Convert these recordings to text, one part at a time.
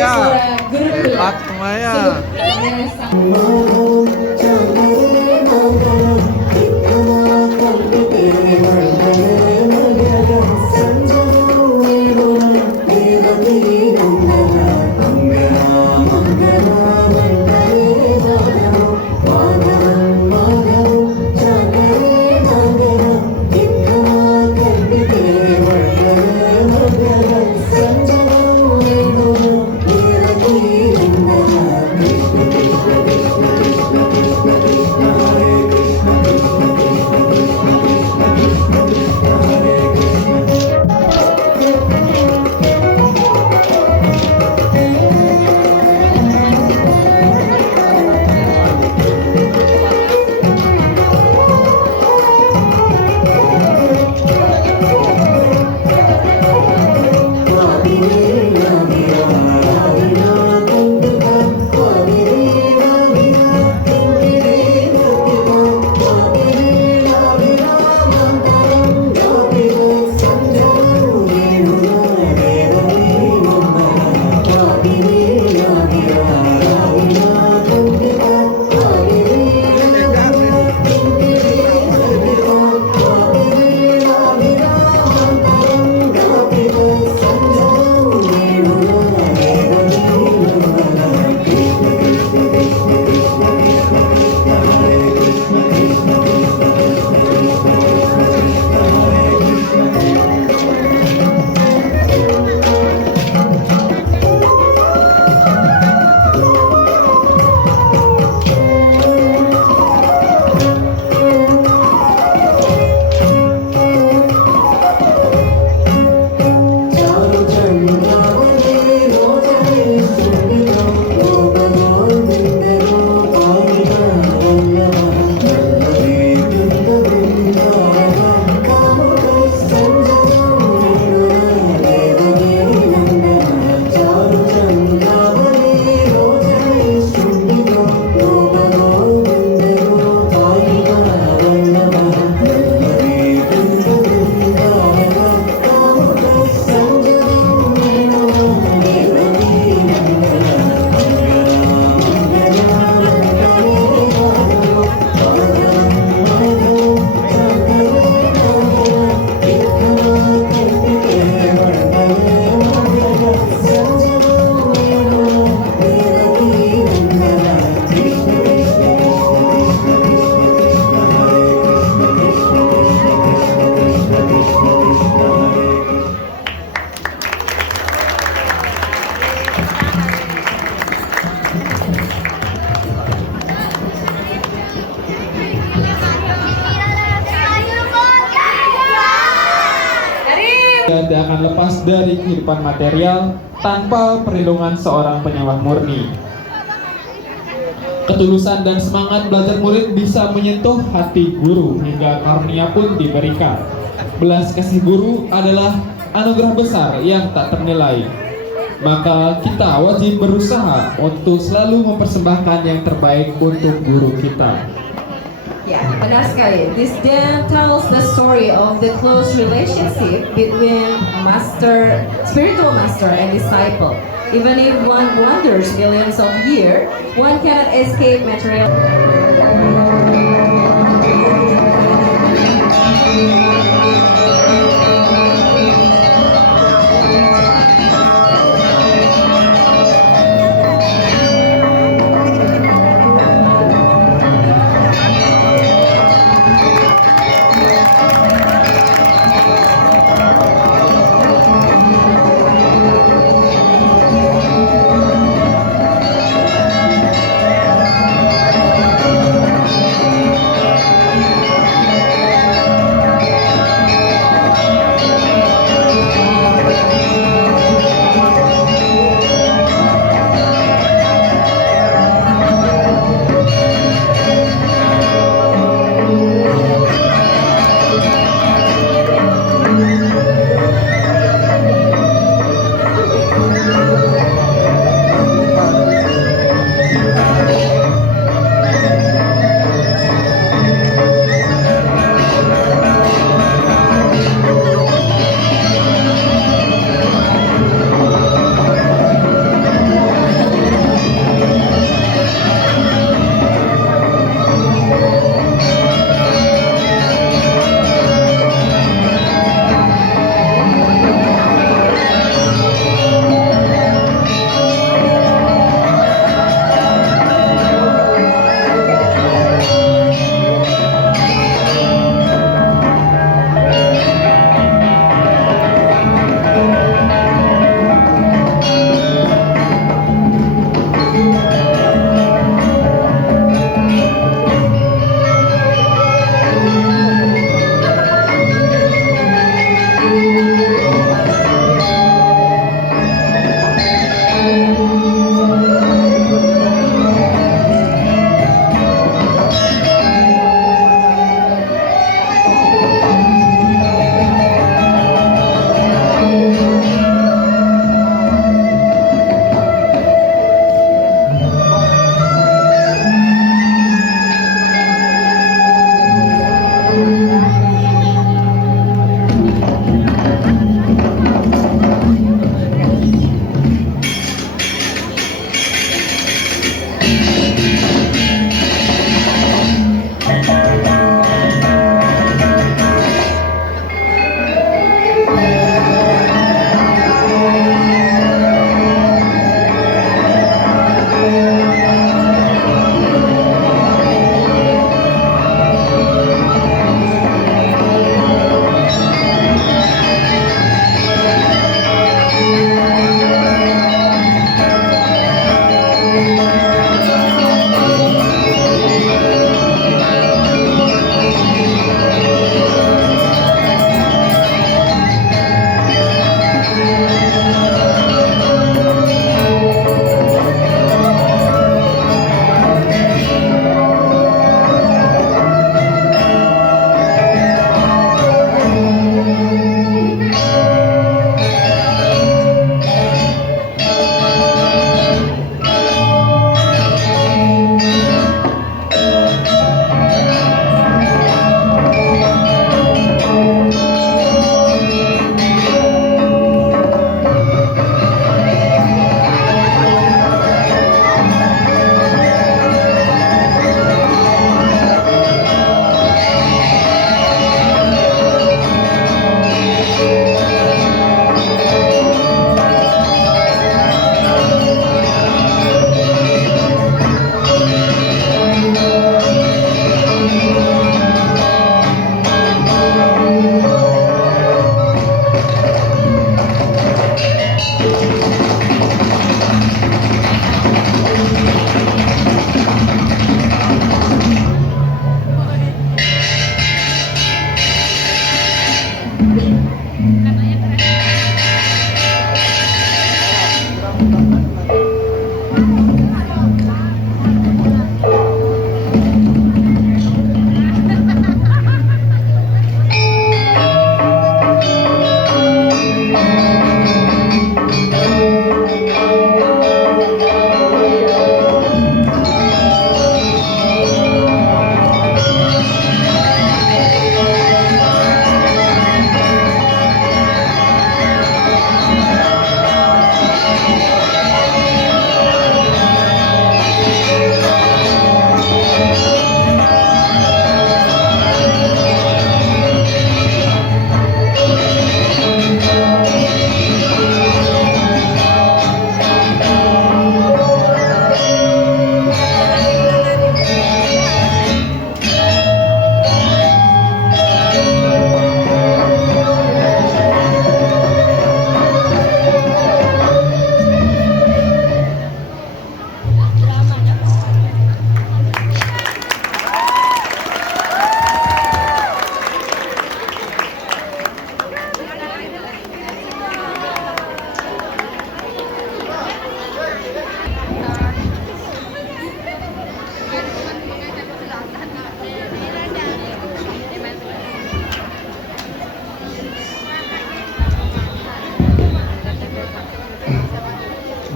Maya. Pat Maya. Tidak akan lepas dari kehidupan material tanpa perlindungan seorang penyawah murni. Ketulusan dan semangat belajar murid bisa menyentuh hati guru hingga karunia pun diberikan. Belas kasih guru adalah anugerah besar yang tak ternilai. Maka kita wajib berusaha untuk selalu mempersembahkan yang terbaik untuk guru kita. Ya, benar sekali. This then tells the story of the close relationship between spiritual master and disciple. Even if one wanders millions of years, one cannot escape material.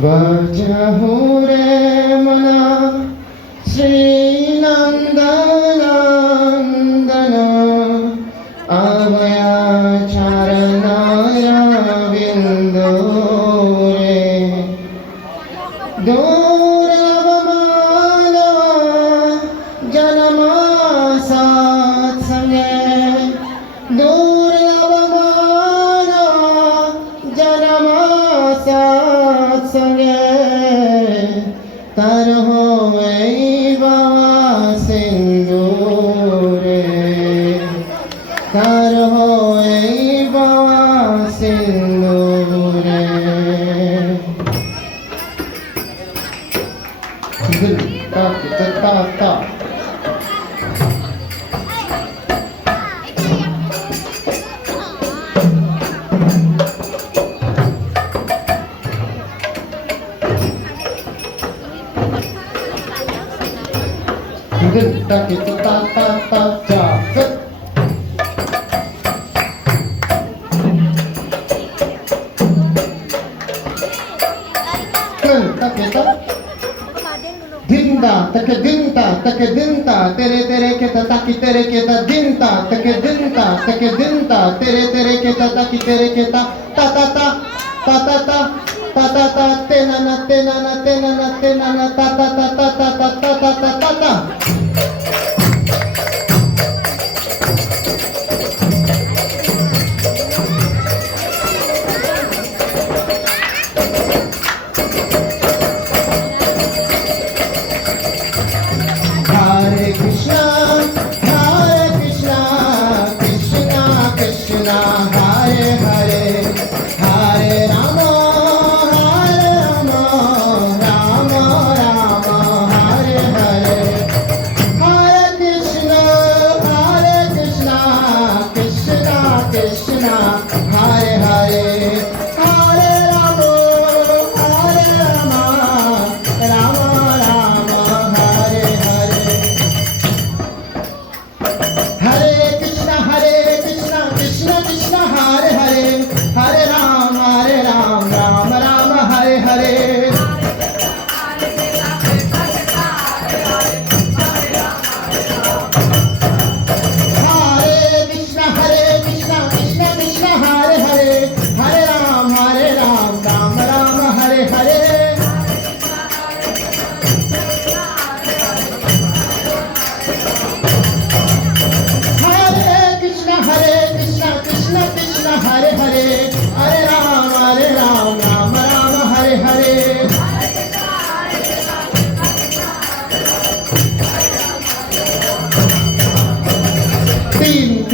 बजाहु रे मना श्रीनंदनंदन अभया चरणाया बिंदु रे दुर्लभ मानव जन्म साथ संगे दुर्लभ मानव जन्म साथ संगे तर हो बाबा सिंदूरे तर हो बाबा सिंदूरे ta ta ta ta ta ta ta ta ta dinta take dinta tere tere ke taki tere ke dinta take dinta tere ke taki tere ke ta ta ta ta ta ta ta ta ta ta tena na ta ta ta ta ta ta ta ta ta ta Hare Krishna, Krishna Krishna, Hare Hare, Hare Rama, Rama Rama, Hare Hare, Hare Krishna, Krishna Krishna, Hare Hare, Hare Rama, Rama Rama, Hare Hare. Hare Krishna, Krishna Krishna, Hare Hare, Hare Ram, Ram Ram, Hare Hare. Hare Krishna, Krishna Krishna, Hare Hare, Hare Ram, Ram Ram, Hare Hare. Hare Krishna, Krishna Krishna, Hare Hare, Hare Ram, Ram Ram, Hare Hare.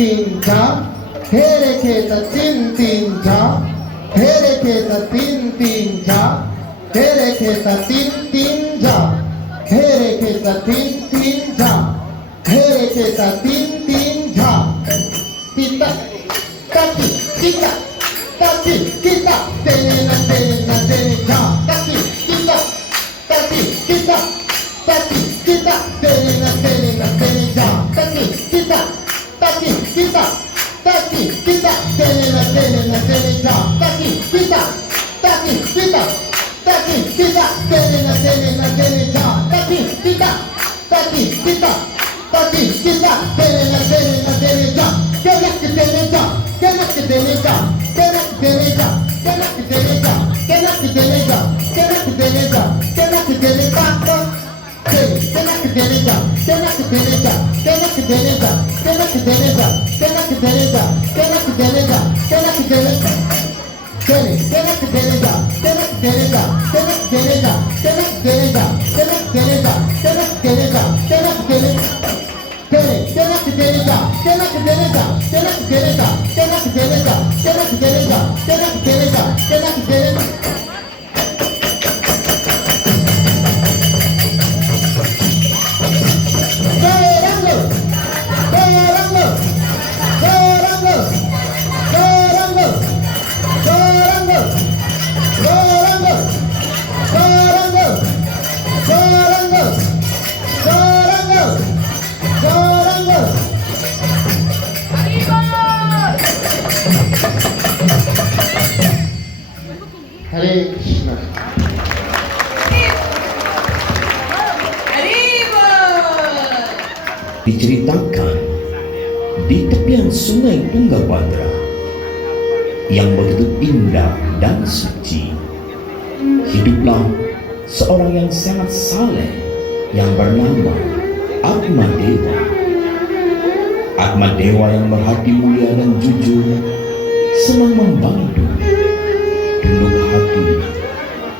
तीन जा हेरे खेत तीन जा हेरे खेत तीन जा हेरे खेत तीन जा हेरे खेत तीन जा हेरे खेत तीन जा kita kaki kita tene na tene ja kaki kita tene na tene ja kaki kita tene na tene ja kaki kita tene na tene ja kaki kita di tepian sungai Tunggabhadra yang begitu indah dan suci, hiduplah seorang yang sangat saleh yang bernama Atmadewa. Atmadewa yang berhati mulia dan jujur, senang membantu, tunduk hati,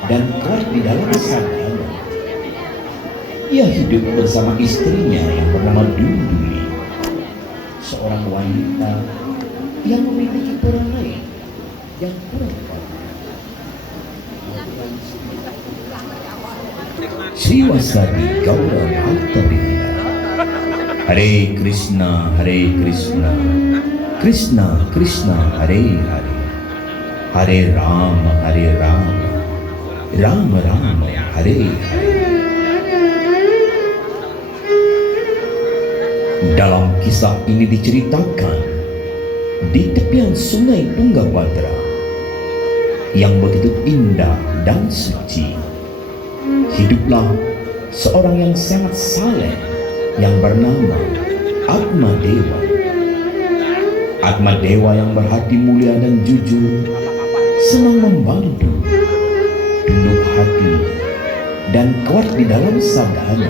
dan kuat di dalam sadar. Ia hidup bersama istrinya yang bernama Dunduli, seorang wanita yang memiliki perangai yang kurang bagus. Sriwasadi Gaura Bhaktavindha. Hare Krishna, Krishna Krishna, Hare Hare, Hare Rama, Rama Rama, Hare Hare. Dalam kisah ini diceritakan di tepian sungai Tunggabhadra yang begitu indah dan suci, hiduplah seorang yang sangat saleh yang bernama Atmadewa. Atmadewa yang berhati mulia dan jujur, senang membantu, tunduk hati, dan kuat di dalam sadhana.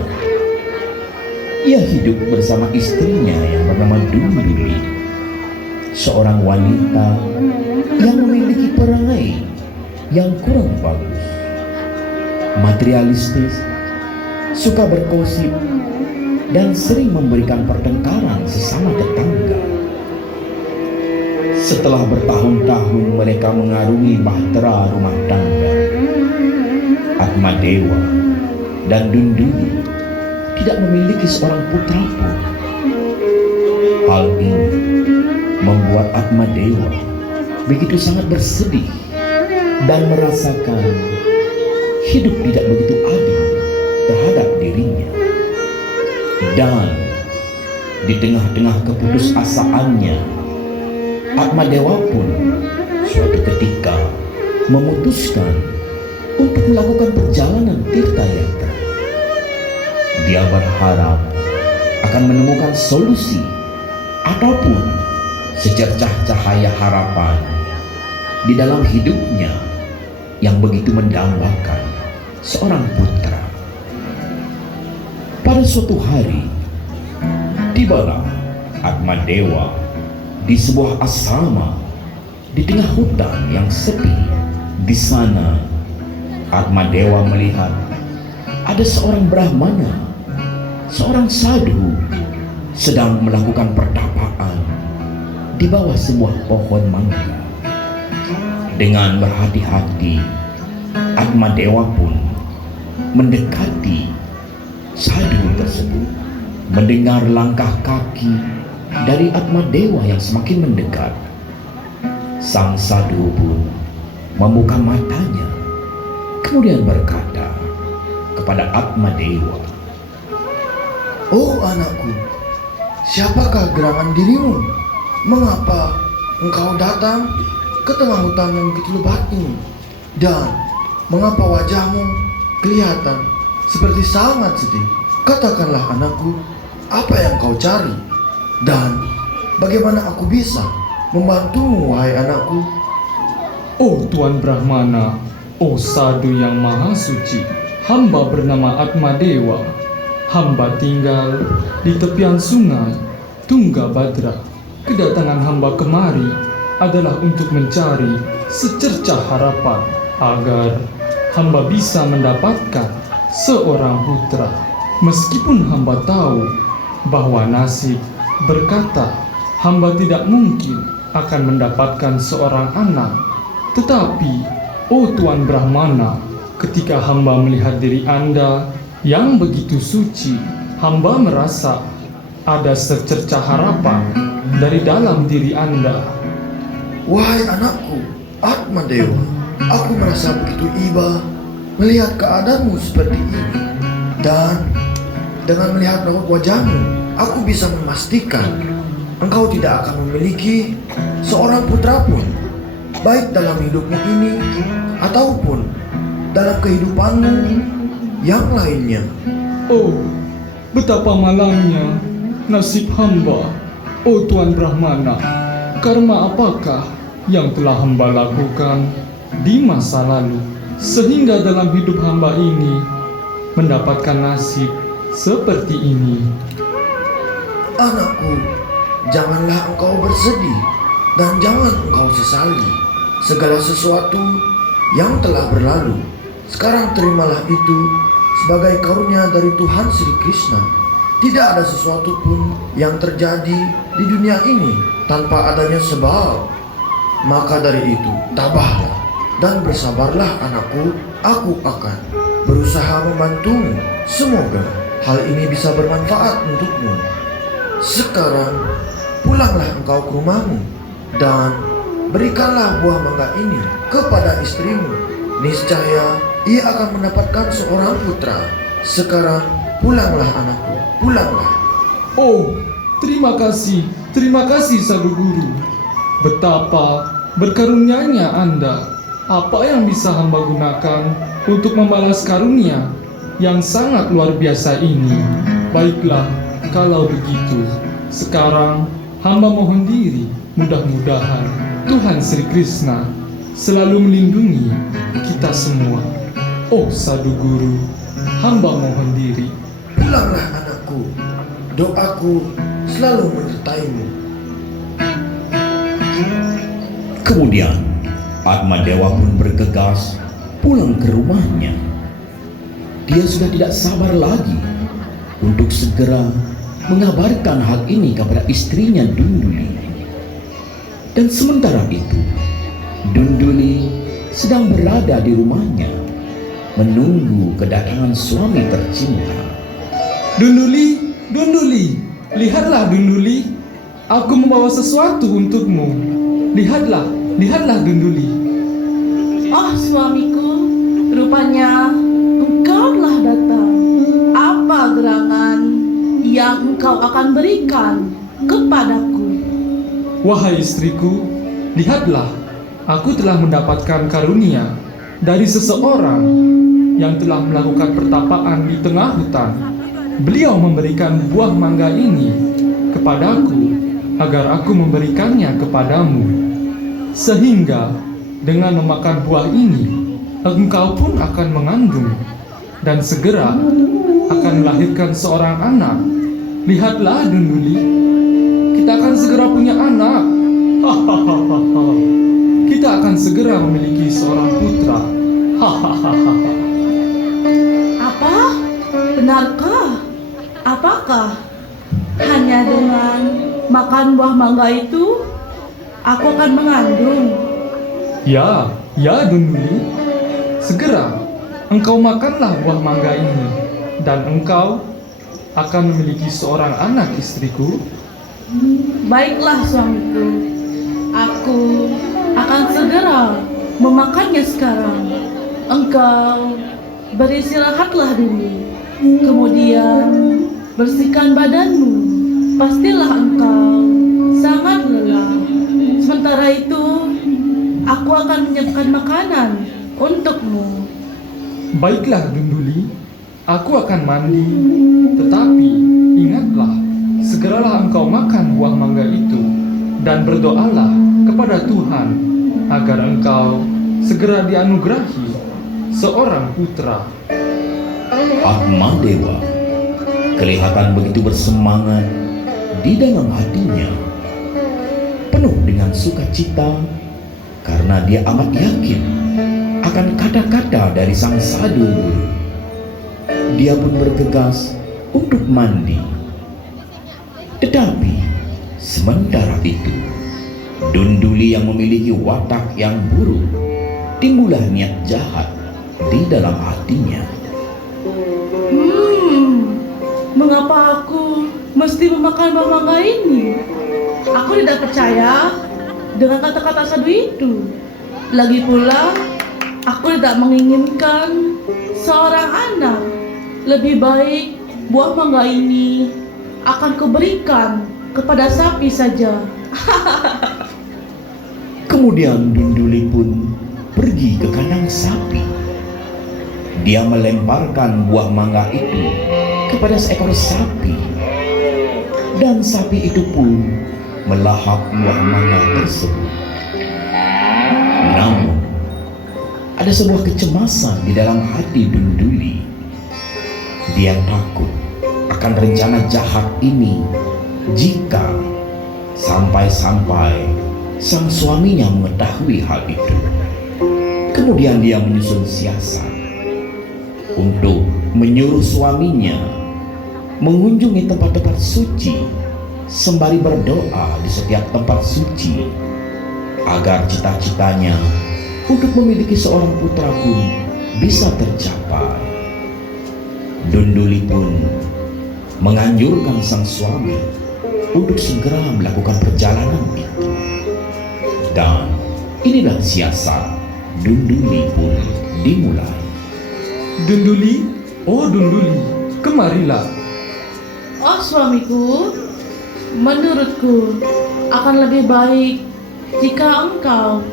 Ia hidup bersama istrinya yang bernama Dunduli, seorang wanita yang memiliki perangai yang kurang bagus, materialistis, suka bergosip, dan sering memberikan pertengkaran sesama tetangga. Setelah bertahun-tahun mereka mengarungi bahtera rumah tangga, Atmadewa dan Dunduli tidak memiliki seorang putra pun. Hal ini membuat Atmadewa begitu sangat bersedih dan merasakan hidup tidak begitu adil terhadap dirinya. Dan di tengah-tengah keputusasaannya, Atmadewa pun suatu ketika memutuskan untuk melakukan perjalanan tirtayatra. Dia berharap akan menemukan solusi ataupun secercah cahaya harapan di dalam hidupnya yang begitu mendambakan seorang putra. Pada suatu hari, tibalah Atmadewa di sebuah asrama di tengah hutan yang sepi. Di sana, Atmadewa melihat ada seorang Brahmana, seorang sadhu, sedang melakukan pertapaan di bawah sebuah pohon mangga. Dengan berhati-hati, Atmadewa pun mendekati sadhu tersebut. Mendengar langkah kaki dari Atmadewa yang semakin mendekat, sang sadhu pun membuka matanya, kemudian berkata kepada Atmadewa, "Oh anakku, siapakah gerangan dirimu? Mengapa engkau datang ke tengah hutan yang begitu lebat ini? Dan mengapa wajahmu kelihatan seperti sangat sedih? Katakanlah anakku, apa yang kau cari? Dan bagaimana aku bisa membantumu, wahai anakku?" Oh Tuan Brahmana, oh Sadhu yang maha suci, hamba bernama Atmadewa. Hamba tinggal di tepian sungai Tunggabhadra. Kedatangan hamba kemari adalah untuk mencari secercah harapan agar hamba bisa mendapatkan seorang putra. Meskipun hamba tahu bahwa nasib berkata hamba tidak mungkin akan mendapatkan seorang anak, tetapi oh Tuan Brahmana, ketika hamba melihat diri Anda yang begitu suci, hamba merasa ada secercah harapan dari dalam diri Anda. Wahai anakku, Atmadewa, aku merasa begitu iba melihat keadaanmu seperti ini. Dan dengan melihat raut wajahmu, aku bisa memastikan engkau tidak akan memiliki seorang putra pun, baik dalam hidupmu ini ataupun dalam kehidupanmu yang lainnya. Oh, betapa malangnya nasib hamba. Oh Tuan Brahmana, karma apakah yang telah hamba lakukan di masa lalu sehingga dalam hidup hamba ini mendapatkan nasib seperti ini? Anakku, janganlah engkau bersedih dan jangan engkau sesali segala sesuatu yang telah berlalu. Sekarang terimalah itu sebagai karunia dari Tuhan Sri Krishna. Tidak ada sesuatu pun yang terjadi di dunia ini tanpa adanya sebab. Maka dari itu, tabahlah dan bersabarlah anakku. Aku akan berusaha membantumu. Semoga hal ini bisa bermanfaat untukmu. Sekarang pulanglah engkau ke rumahmu dan berikanlah buah mangga ini kepada istrimu. Niscaya ia akan mendapatkan seorang putra. Sekarang pulanglah anakku, pulanglah. Oh, terima kasih Sadhu Guru. Betapa berkarunianya Anda. Apa yang bisa hamba gunakan untuk membalas karunia yang sangat luar biasa ini? Baiklah, kalau begitu, sekarang hamba mohon diri. Mudah-mudahan Tuhan Sri Krishna selalu melindungi kita semua. Oh Sadhu Guru, hamba mohon diri. Pulanglah anakku, doaku selalu menyertaimu. Kemudian Atma Dewa pun bergegas pulang ke rumahnya. Dia sudah tidak sabar lagi untuk segera mengabarkan hal ini kepada istrinya Dunduli. Dan sementara itu, Dunduli sedang berada di rumahnya menunggu kedatangan suami tercinta. Dunduli, lihatlah Dunduli, aku membawa sesuatu untukmu. Lihatlah Dunduli. Oh suamiku, rupanya engkau telah datang. Apa gerangan yang engkau akan berikan kepadaku? Wahai istriku, lihatlah, aku telah mendapatkan karunia dari seseorang yang telah melakukan pertapaan di tengah hutan. Beliau memberikan buah mangga ini kepadaku agar aku memberikannya kepadamu. Sehingga dengan memakan buah ini, engkau pun akan mengandung dan segera akan melahirkan seorang anak. Lihatlah Dunduli, kita akan segera punya anak. Hahaha. Kita akan segera memiliki seorang putra. Hahaha. Apa? Benarkah? Apakah hanya dengan makan buah mangga itu aku akan mengandung? Ya Dunduli, segera engkau makanlah buah mangga ini dan engkau akan memiliki seorang anak istriku. Baiklah suamiku, aku akan segera memakannya sekarang. Engkau beristirahatlah dulu, kemudian bersihkan badanmu. Pastilah engkau sangat lelah. Sementara itu, aku akan menyiapkan makanan untukmu. Baiklah Dunduli, aku akan mandi. Tetapi ingatlah, segeralah engkau makan buah mangga itu dan berdoalah kepada Tuhan agar engkau segera dianugerahi seorang putra. Atma Dewa kelihatan begitu bersemangat di dalam hatinya, penuh dengan sukacita karena dia amat yakin akan kata-kata dari sang sadhu guru. Dia pun bergegas untuk mandi. Tetapi sementara itu, Dunduli yang memiliki watak yang buruk, timbullah niat jahat di dalam hatinya. Mengapa aku mesti memakan buah mangga ini? Aku tidak percaya dengan kata-kata sadhu itu. Lagi pula, aku tidak menginginkan seorang anak. Lebih baik buah mangga ini akan kuberikan kepada sapi saja. Kemudian Dunduli pun pergi ke kandang sapi. Dia melemparkan buah mangga itu kepada seekor sapi. dan sapi itu pun melahap buah mangga tersebut. Namun, ada sebuah kecemasan di dalam hati Dunduli. Dia takut akan rencana jahat ini jika sampai-sampai sang suaminya mengetahui hal itu. Kemudian dia menyusun siasat untuk menyuruh suaminya mengunjungi tempat-tempat suci sembari berdoa di setiap tempat suci agar cita-citanya untuk memiliki seorang putra pun bisa tercapai. Dunduli pun menganjurkan sang suami untuk segera melakukan perjalanan itu. Dan inilah siasat Dunduli pun dimulai. Dunduli, oh Dunduli, kemarilah. Oh suamiku, menurutku akan lebih baik jika engkau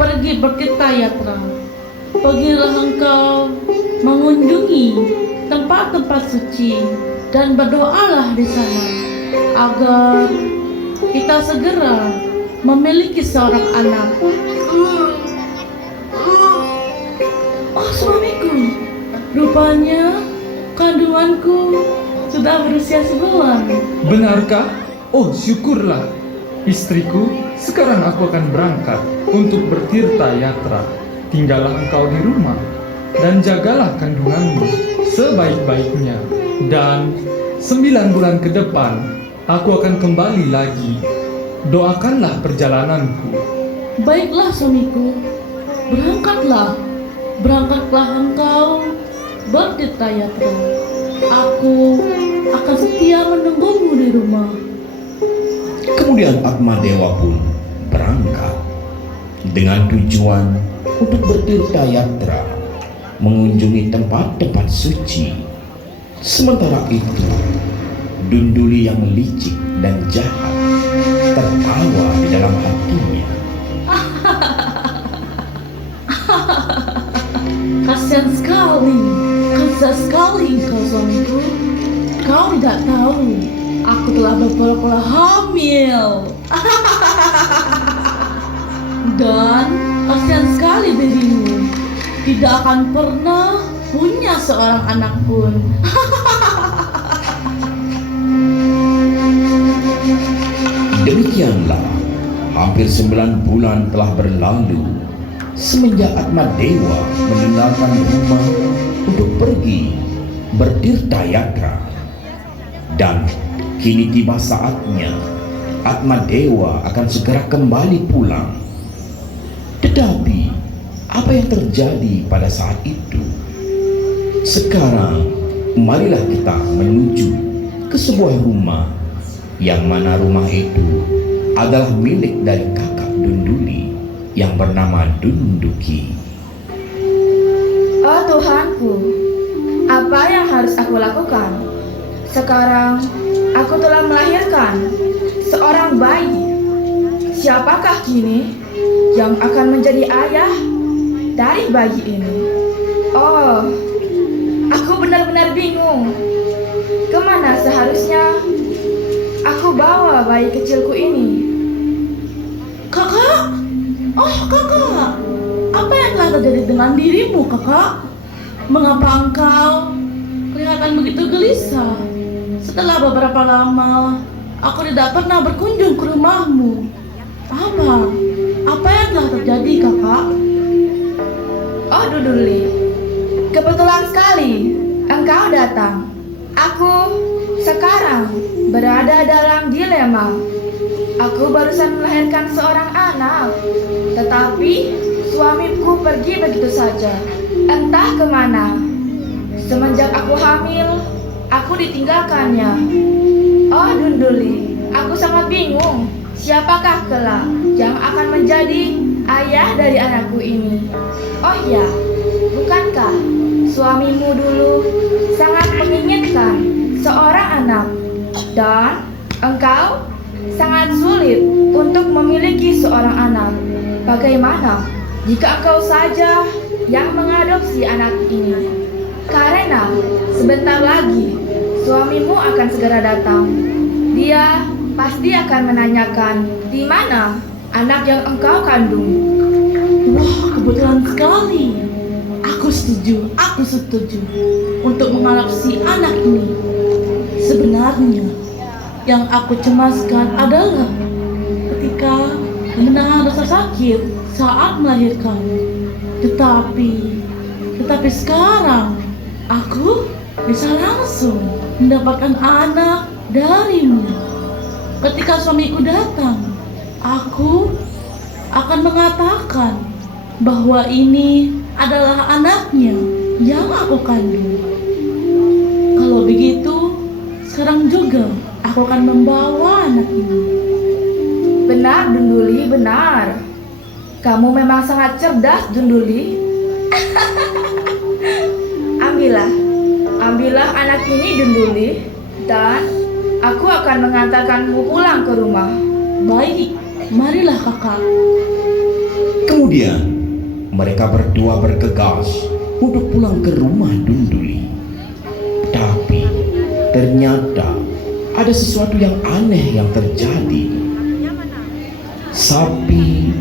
pergi bertirta-yatra. Pergilah engkau mengunjungi tempat-tempat suci dan berdoalah di sana agar kita segera memiliki seorang anak. Oh suamiku, rupanya kandunganku sudah berusia sebulan. Benarkah? Oh syukurlah. Istriku, sekarang aku akan berangkat untuk bertirta-yatra. Tinggallah engkau di rumah dan jagalah kandunganmu sebaik-baiknya. Dan 9 bulan ke depan aku akan kembali lagi. Doakanlah perjalananku. Baiklah suamiku, berangkatlah engkau bertirta-yatra. Aku akan setia menunggumu di rumah. Kemudian Atmadewa pun berangkat dengan tujuan untuk bertirta-yatra mengunjungi tempat-tempat suci. Sementara itu, Dunduli yang licik dan jahat tertawa di dalam hatinya. Kasihan sekali kau suamiku. Kau tidak tahu, aku telah berpura-pura hamil. Dan kasihan sekali dirimu, tidak akan pernah punya seorang anak pun. Demikianlah, hampir 9 bulan telah berlalu semenjak Atmadewa meninggalkan rumah untuk pergi bertirta-yatra. Dan kini tiba saatnya Atmadewa akan segera kembali pulang. Tetapi apa yang terjadi pada saat itu? Sekarang marilah kita menuju ke sebuah rumah, yang mana rumah itu adalah milik dari kakak Dunduli yang bernama Dunduki. Oh Tuhanku, apa yang harus aku lakukan? Sekarang aku telah melahirkan seorang bayi. Siapakah kini yang akan menjadi ayah dari bayi ini? Oh, aku benar-benar bingung. Kemana seharusnya aku bawa bayi kecilku ini? Kakak? Oh kakak, apa yang telah terjadi dengan dirimu kakak? Mengapa engkau kelihatan begitu gelisah? Setelah beberapa lama aku tidak pernah berkunjung ke rumahmu. Apa yang telah terjadi kakak? Oh Dunduli, kebetulan sekali engkau datang. Aku sekarang berada dalam dilema. Aku barusan melahirkan seorang anak, tetapi suamiku pergi begitu saja, entah kemana. Semenjak aku hamil, aku ditinggalkannya. Oh Dunduli, aku sangat bingung. Siapakah kelak yang akan menjadi ayah dari anakku ini? Oh ya, bukankah suamimu dulu sangat menginginkan seorang anak, dan engkau sangat sulit untuk memiliki seorang anak? Bagaimana jika engkau saja yang mengadopsi anak ini? Karena sebentar lagi suamimu akan segera datang. dia pasti akan menanyakan di mana anak yang engkau kandung. Wah, kebetulan sekali. Aku setuju untuk mengadopsi anak ini. Sebenarnya, yang aku cemaskan adalah ketika menahan rasa sakit saat melahirkan. Tetapi sekarang aku bisa langsung mendapatkan anak darimu. Ketika suamiku datang, aku akan mengatakan bahwa ini adalah anaknya yang aku kandung. Kalau begitu, sekarang juga aku akan membawa anak ini. Benar, Dunduli, benar. Kamu memang sangat cerdas, Dunduli. Ambillah anak ini, Dunduli, dan aku akan mengantarkanmu pulang ke rumah. Baik, marilah kakak. Kemudian mereka berdua bergegas untuk pulang ke rumah Dunduli. Tapi ternyata ada sesuatu yang aneh yang terjadi. Sapi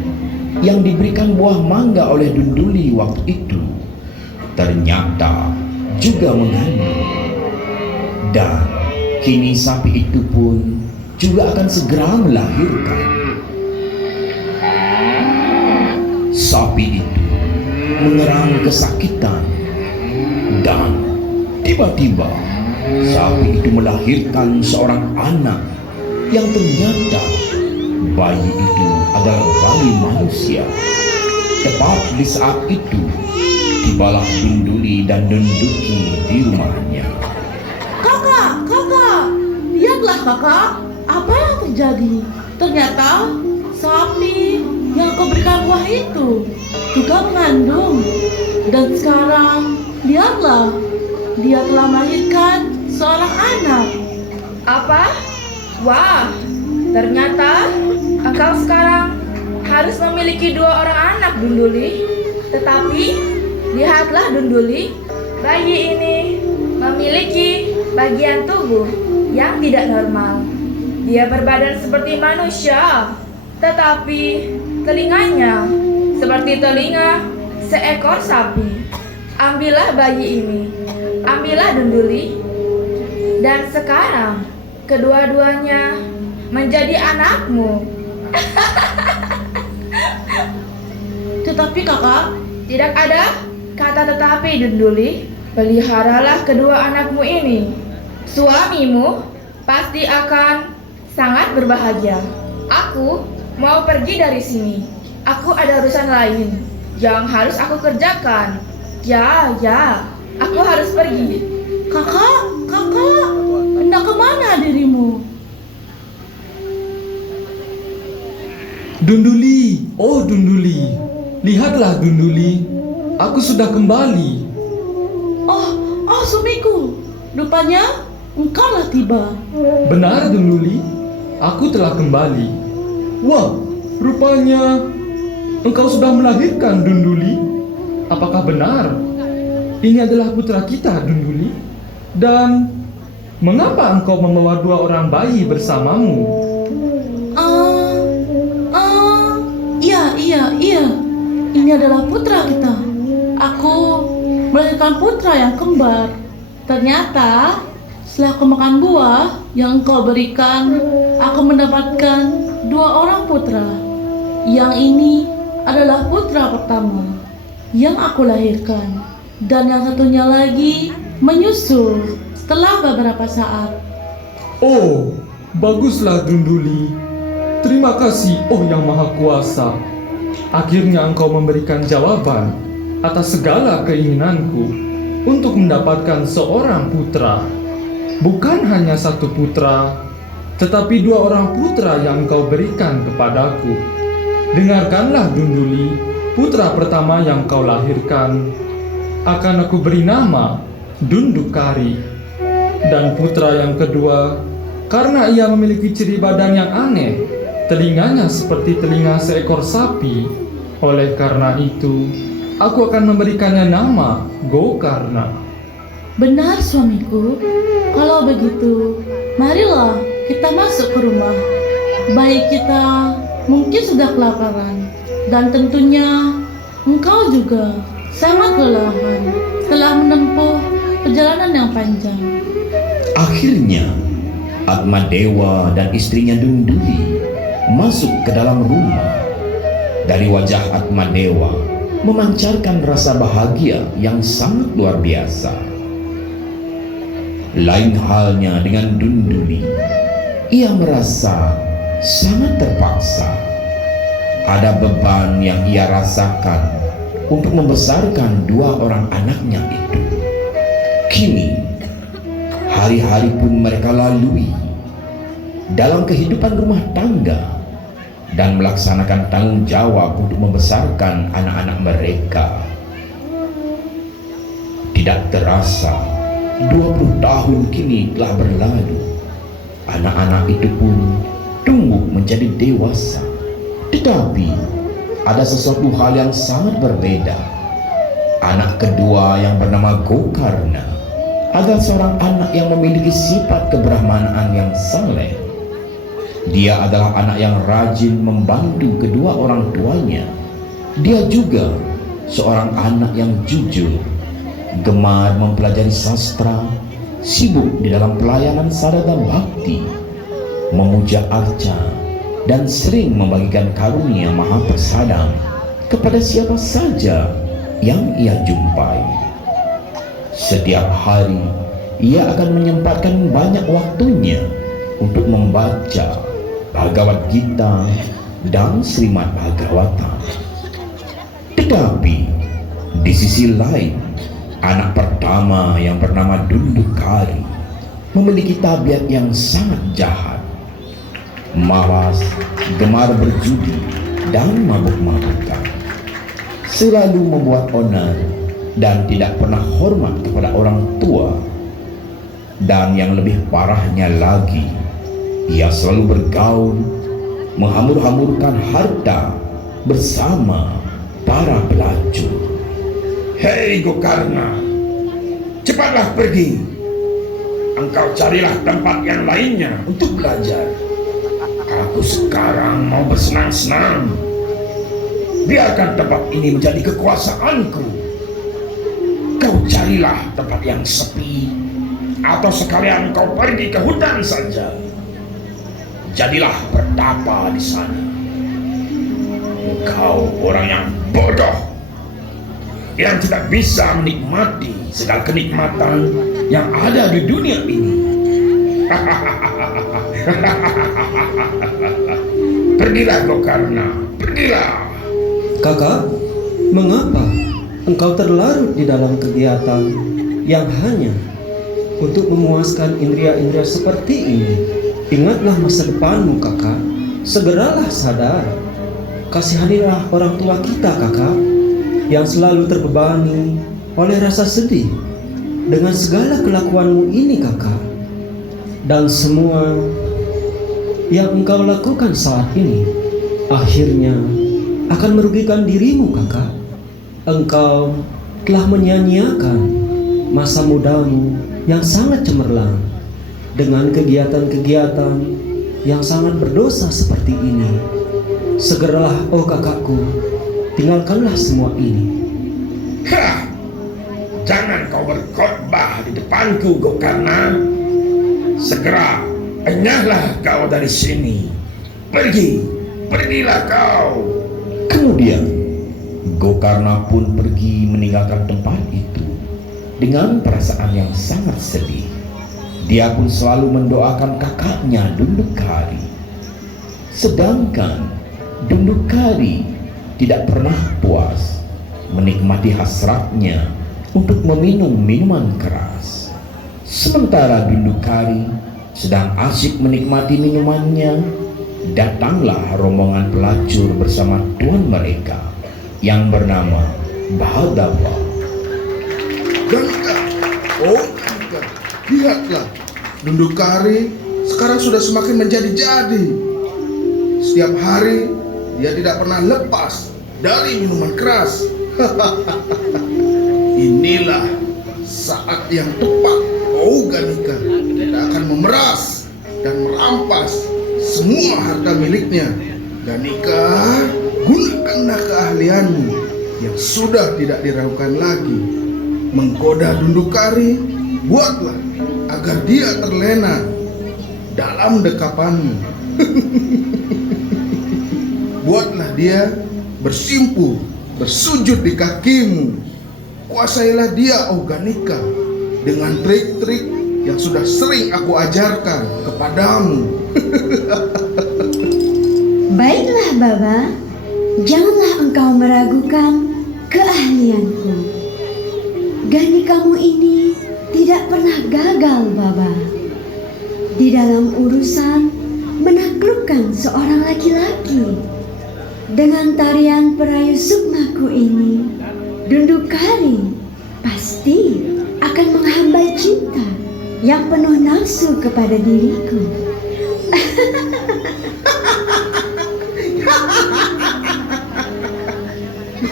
yang diberikan buah mangga oleh Dunduli waktu itu ternyata juga mengandung. Dan kini sapi itu pun juga akan segera melahirkan. Sapi itu mengerang kesakitan dan tiba-tiba sapi itu melahirkan seorang anak yang ternyata bayi itu adalah bayi manusia. Tepat di saat itu tibalah Dunduli dan Dunduki di rumahnya. Kakak, lihatlah kakak, apa yang terjadi? Ternyata sapi yang kau berikan buah itu juga mengandung. Dan sekarang lihatlah, dia telah melahirkan seorang anak. Apa? Wah, ternyata engkau sekarang harus memiliki 2 orang anak, Dunduli. Tetapi lihatlah, Dunduli, bayi ini memiliki bagian tubuh yang tidak normal. Dia berbadan seperti manusia, tetapi telinganya seperti telinga seekor sapi. Ambillah bayi ini, ambillah, Dunduli, dan sekarang kedua-duanya menjadi anakmu. Tetapi kakak, Tidak ada kata tetapi, Dunduli. Peliharalah kedua anakmu ini. Suamimu pasti akan sangat berbahagia. Aku mau pergi dari sini. Aku ada urusan lain yang harus aku kerjakan. Ya, aku harus pergi. kakak, hendak kemana dirimu? Dunduli, oh Dunduli, lihatlah Dunduli, aku sudah kembali. Oh suamiku, rupanya engkaulah tiba. Benar Dunduli, aku telah kembali. Wah, rupanya engkau sudah melahirkan Dunduli. Apakah benar? Ini adalah putra kita Dunduli. Dan mengapa engkau membawa 2 orang bayi bersamamu? Iya, ini adalah putra kita. Aku melahirkan putra yang kembar. Ternyata setelah aku makan buah yang engkau berikan, aku mendapatkan 2 orang putra. Yang ini adalah putra pertama yang aku lahirkan, dan yang satunya lagi menyusul setelah beberapa saat. Oh, baguslah Dunduli. Terima kasih, oh Yang Maha Kuasa. Akhirnya engkau memberikan jawaban atas segala keinginanku untuk mendapatkan seorang putra. Bukan hanya 1 putra, tetapi 2 orang putra yang engkau berikan kepadaku. Dengarkanlah Dunduli, putra pertama yang kau lahirkan akan aku beri nama Dundukari. Dan putra yang kedua, karena ia memiliki ciri badan yang aneh, telinganya seperti telinga seekor sapi, oleh karena itu aku akan memberikannya nama Gokarna. Benar suamiku. Kalau begitu, marilah kita masuk ke rumah. Bayi kita mungkin sudah kelaparan, dan tentunya engkau juga sangat kelelahan setelah menempuh perjalanan yang panjang. Akhirnya, Atmadewa dan istrinya Dunduli masuk ke dalam rumah. Dari wajah Atmadewa memancarkan rasa bahagia yang sangat luar biasa. Lain halnya dengan Dunduli, ia merasa sangat terpaksa. Ada beban yang ia rasakan untuk membesarkan dua orang anaknya itu. Kini, hari-hari pun mereka lalui dalam kehidupan rumah tangga dan melaksanakan tanggung jawab untuk membesarkan anak-anak mereka. Tidak terasa 20 tahun kini telah berlalu. Anak-anak itu pun tumbuh menjadi dewasa. Tetapi ada sesuatu hal yang sangat berbeda. Anak kedua yang bernama Gokarna adalah seorang anak yang memiliki sifat kebrahmanaan yang saleh. Dia adalah anak yang rajin membantu kedua orang tuanya. Dia juga seorang anak yang jujur, gemar mempelajari sastra, sibuk di dalam pelayanan sadada bakti, memuja arca, dan sering membagikan karunia maha persadang kepada siapa saja yang ia jumpai. Setiap hari ia akan menyempatkan banyak waktunya untuk membaca Bhagavad Gita dan Srimad Bhagavatam. Tetapi di sisi lain, anak pertama yang bernama Dundukari memiliki tabiat yang sangat jahat, malas, gemar berjudi, dan mabuk-mabukan. Selalu membuat onar dan tidak pernah hormat kepada orang tua. Dan yang lebih parahnya lagi, ia selalu bergaul, menghamur-hamurkan harta bersama para pelacur. Hei Gokarna, cepatlah pergi. Engkau carilah tempat yang lainnya untuk belajar. Aku sekarang mau bersenang-senang. Biarkan tempat ini menjadi kekuasaanku. Kau carilah tempat yang sepi, atau sekalian kau pergi ke hutan saja. Jadilah bertapa di sana. Engkau orang yang bodoh, yang tidak bisa menikmati segala kenikmatan yang ada di dunia ini. Pergilah Gokarna, pergilah. Kakak, mengapa engkau terlarut di dalam kegiatan yang hanya untuk memuaskan indria-indria seperti ini? Ingatlah masa depanmu, kakak. Segeralah sadar. Kasihanilah orang tua kita, kakak, yang selalu terbebani oleh rasa sedih dengan segala kelakuanmu ini, kakak. Dan semua yang engkau lakukan saat ini akhirnya akan merugikan dirimu, kakak. Engkau telah menyia-nyiakan masa mudamu yang sangat cemerlang dengan kegiatan-kegiatan yang sangat berdosa seperti ini. Segeralah, oh kakakku, tinggalkanlah semua ini. Hah! Jangan kau berkhotbah di depanku, Gokarna. Segera enyahlah kau dari sini. Pergilah kau. Kemudian Gokarna pun pergi meninggalkan tempat itu dengan perasaan yang sangat sedih. Dia pun selalu mendoakan kakaknya Dundukari. Sedangkan Dundukari tidak pernah puas menikmati hasratnya untuk meminum minuman keras. Sementara Dundukari sedang asyik menikmati minumannya, datanglah rombongan pelacur bersama tuan mereka yang bernama Bhadava. Ganika, oh Ganika, lihatlah, Dundukari sekarang sudah semakin menjadi-jadi. Setiap hari dia tidak pernah lepas dari minuman keras. Inilah saat yang tepat, oh Ganika, kita akan memeras dan merampas semua harta miliknya. Ganika, gunakanlah keahlianmu yang sudah tidak diragukan lagi. Menggoda Dundukari, buatlah agar dia terlena dalam dekapanmu. Buatlah dia bersimpuh, bersujud di kakimu. Kuasailah dia, oh Ganika, dengan trik-trik yang sudah sering aku ajarkan kepadamu. Baiklah Baba, janganlah engkau meragukan keahlianku. Ganikamu ini tidak pernah gagal Baba. Di dalam urusan menaklukkan seorang laki-laki. Dengan tarian perayu sukmaku ini, Dundukari pasti akan menghambat cinta yang penuh nafsu kepada diriku.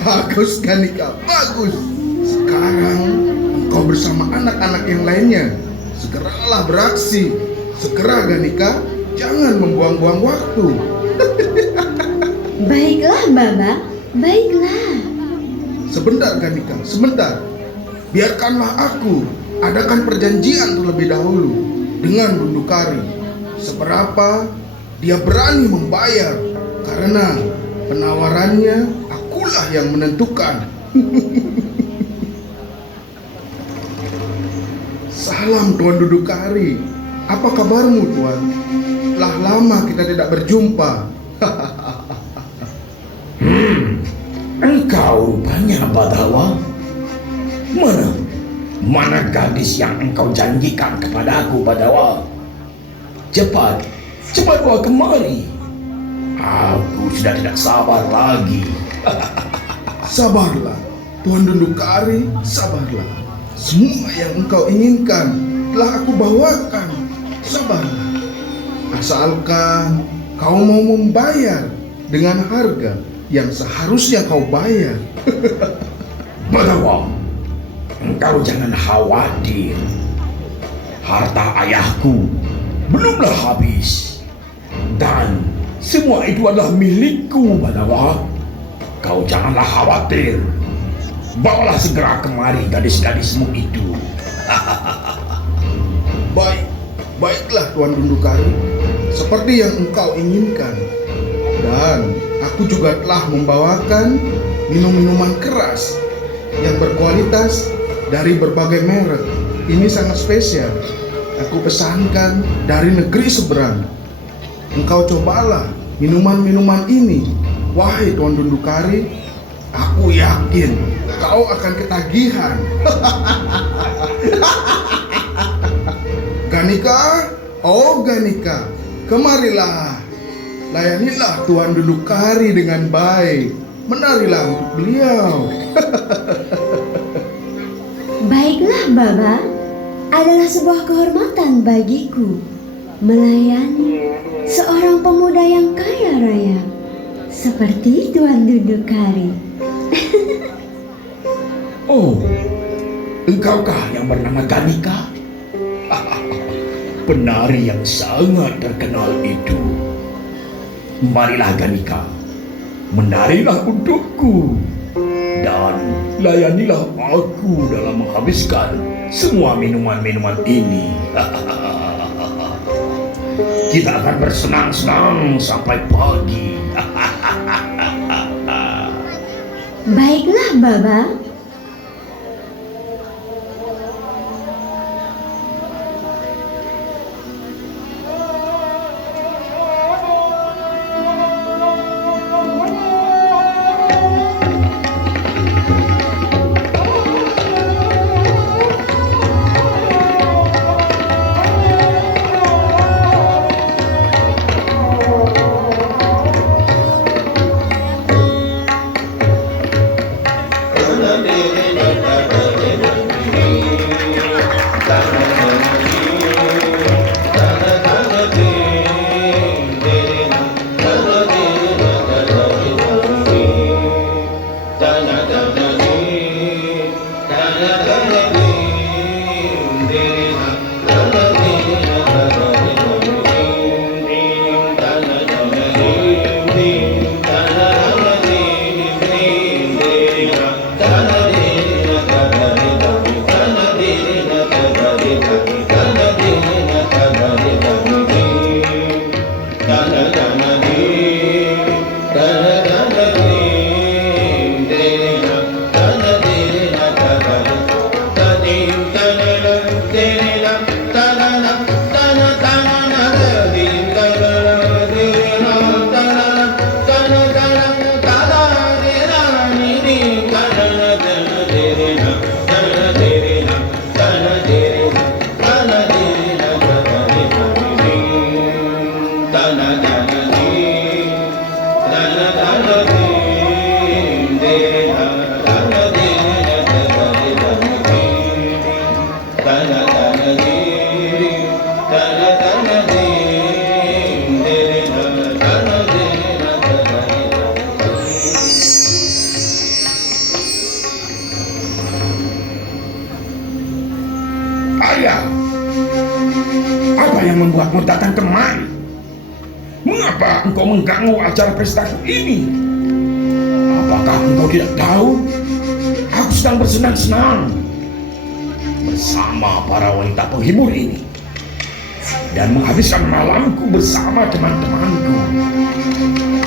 Bagus Ganika, bagus. Sekarang engkau bersama anak-anak yang lainnya. Segeralah beraksi. Segera Ganika, jangan membuang-buang waktu. Baiklah Baba, baiklah. Sebentar Ganika, sebentar. Biarkanlah aku adakan perjanjian terlebih dahulu dengan Dundukari. Seberapa dia berani membayar, karena penawarannya akulah yang menentukan. Salam Tuan Dundukari. Apa kabarmu Tuan? Telah lama kita tidak berjumpa. Engkau rupanya Badawa. Mana gadis yang engkau janjikan kepadaku, Badawa? Cepat bawa kemari. Aku sudah tidak sabar lagi. Sabarlah, Tuan Dundukari, sabarlah. Semua yang engkau inginkan telah aku bawakan. Sabarlah. Asalkan kau mau membayar dengan harga yang seharusnya kau bayar. Badawa, engkau jangan khawatir. Harta ayahku belumlah habis. Dan semua itu adalah milikku, Badawa. Kau janganlah khawatir. Bawalah segera kemari gadis-gadismu itu. Baiklah Tuan Dundukari, seperti yang engkau inginkan. Dan aku juga telah membawakan minum-minuman keras yang berkualitas dari berbagai merek. Ini sangat spesial. Aku pesankan dari negeri seberang. Engkau cobalah minuman-minuman ini. Wahai Tuan Dundukari, aku yakin kau akan ketagihan. Ganika, oh Ganika, kemarilah. Layanilah Tuan Dundukari dengan baik. Menarilah untuk beliau. Baiklah Baba, adalah sebuah kehormatan bagiku melayani seorang pemuda yang kaya raya seperti Tuan Dundukari. Oh, engkaukah yang bernama Ganika? Penari yang sangat terkenal itu. Marilah Ganika, menarilah untukku dan layanilah aku dalam menghabiskan semua minuman-minuman ini. Kita akan bersenang-senang sampai pagi. Baiklah Baba. Ayah, apa yang membuatmu datang kemari? Mengapa engkau mengganggu acara pestaku ini? Apakah engkau tidak tahu? Aku sedang bersenang-senang bersama para wanita penghibur ini dan menghabiskan malamku bersama teman-temanku.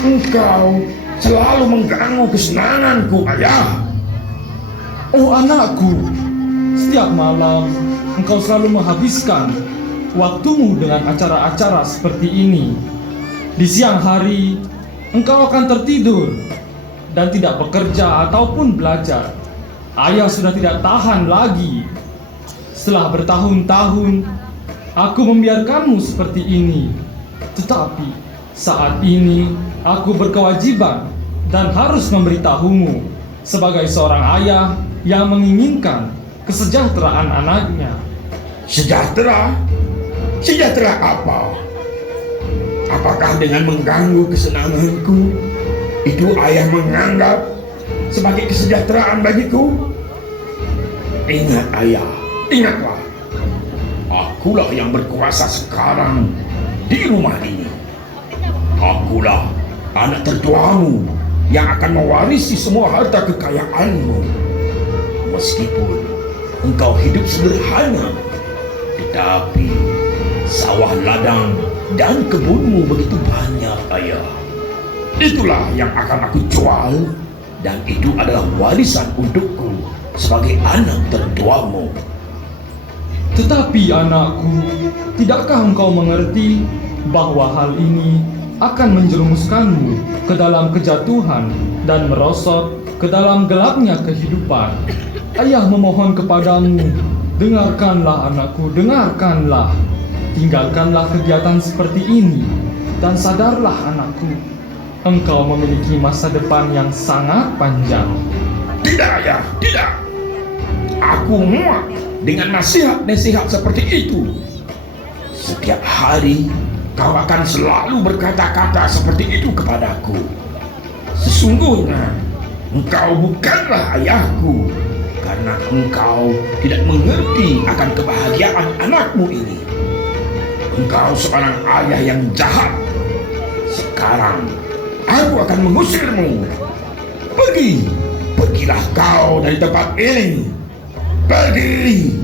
Engkau selalu mengganggu kesenanganku, ayah. Oh anakku, setiap malam engkau selalu menghabiskan waktumu dengan acara-acara seperti ini. Di siang hari, engkau akan tertidur dan tidak bekerja ataupun belajar. Ayah sudah tidak tahan lagi. Setelah bertahun-tahun, aku membiarkanmu seperti ini. Tetapi saat ini, aku berkewajiban dan harus memberitahumu sebagai seorang ayah yang menginginkan kesejahteraan anaknya. Sejahtera? Sejahtera apa? Apakah dengan mengganggu kesenanganku itu ayah menganggap sebagai kesejahteraan bagiku? Ingat ayah, ingatlah, akulah yang berkuasa sekarang di rumah ini. Akulah anak tertuamu yang akan mewarisi semua harta kekayaanmu. Meskipun engkau hidup sederhana, tetapi sawah ladang dan kebunmu begitu banyak, ayah. Itulah yang akan aku jual, dan itu adalah warisan untukku sebagai anak tertuamu. Tetapi anakku, tidakkah engkau mengerti bahwa hal ini akan menjerumuskanmu ke dalam kejatuhan dan merosot ke dalam gelapnya kehidupan? Ayah memohon kepadamu, dengarkanlah anakku, dengarkanlah. Tinggalkanlah kegiatan seperti ini dan sadarlah anakku, engkau memiliki masa depan yang sangat panjang. Tidak, ayah, tidak. Aku muak dengan nasihat-nasihat seperti itu. Setiap hari kau akan selalu berkata-kata seperti itu kepadaku. Sesungguhnya engkau bukanlah ayahku, karena engkau tidak mengerti akan kebahagiaan anakmu ini. Engkau seorang ayah yang jahat. Sekarang aku akan mengusirmu. Pergilah kau dari tempat ini. Pergi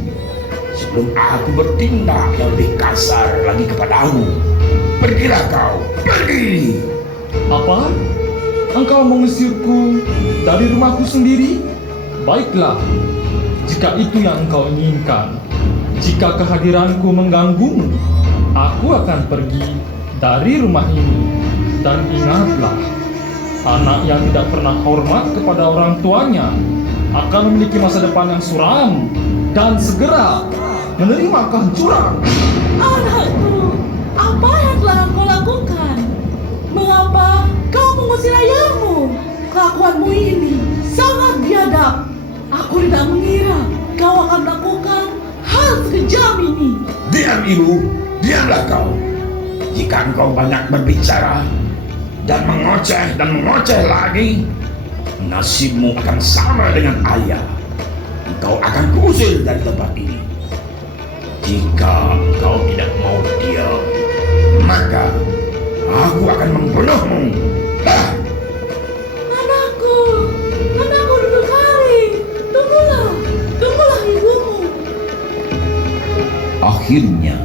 sebelum aku bertindak yang lebih kasar lagi kepadamu. Pergilah kau, pergi. Apa? Engkau mengusirku dari rumahku sendiri? Baiklah, jika itu yang engkau inginkan. Jika kehadiranku mengganggumu, aku akan pergi dari rumah ini. Dan ingatlah, anak yang tidak pernah hormat kepada orang tuanya akan memiliki masa depan yang suram dan segera menerima kehancuran. Anakku, apa yang telah kau lakukan? Mengapa kau mengusir ayahmu? Kelakuanmu ini sangat biadab. Aku tidak mengira kau akan melakukan hal sekejam ini. Diam ibu, diamlah kau. Jika engkau banyak berbicara dan mengoceh lagi, nasibmu akan sama dengan ayah. Engkau akan kuusir dari tempat ini. Jika engkau tidak mau diam, maka aku akan membunuhmu. Anakku dulu kali. Tunggulah ibumu. Akhirnya,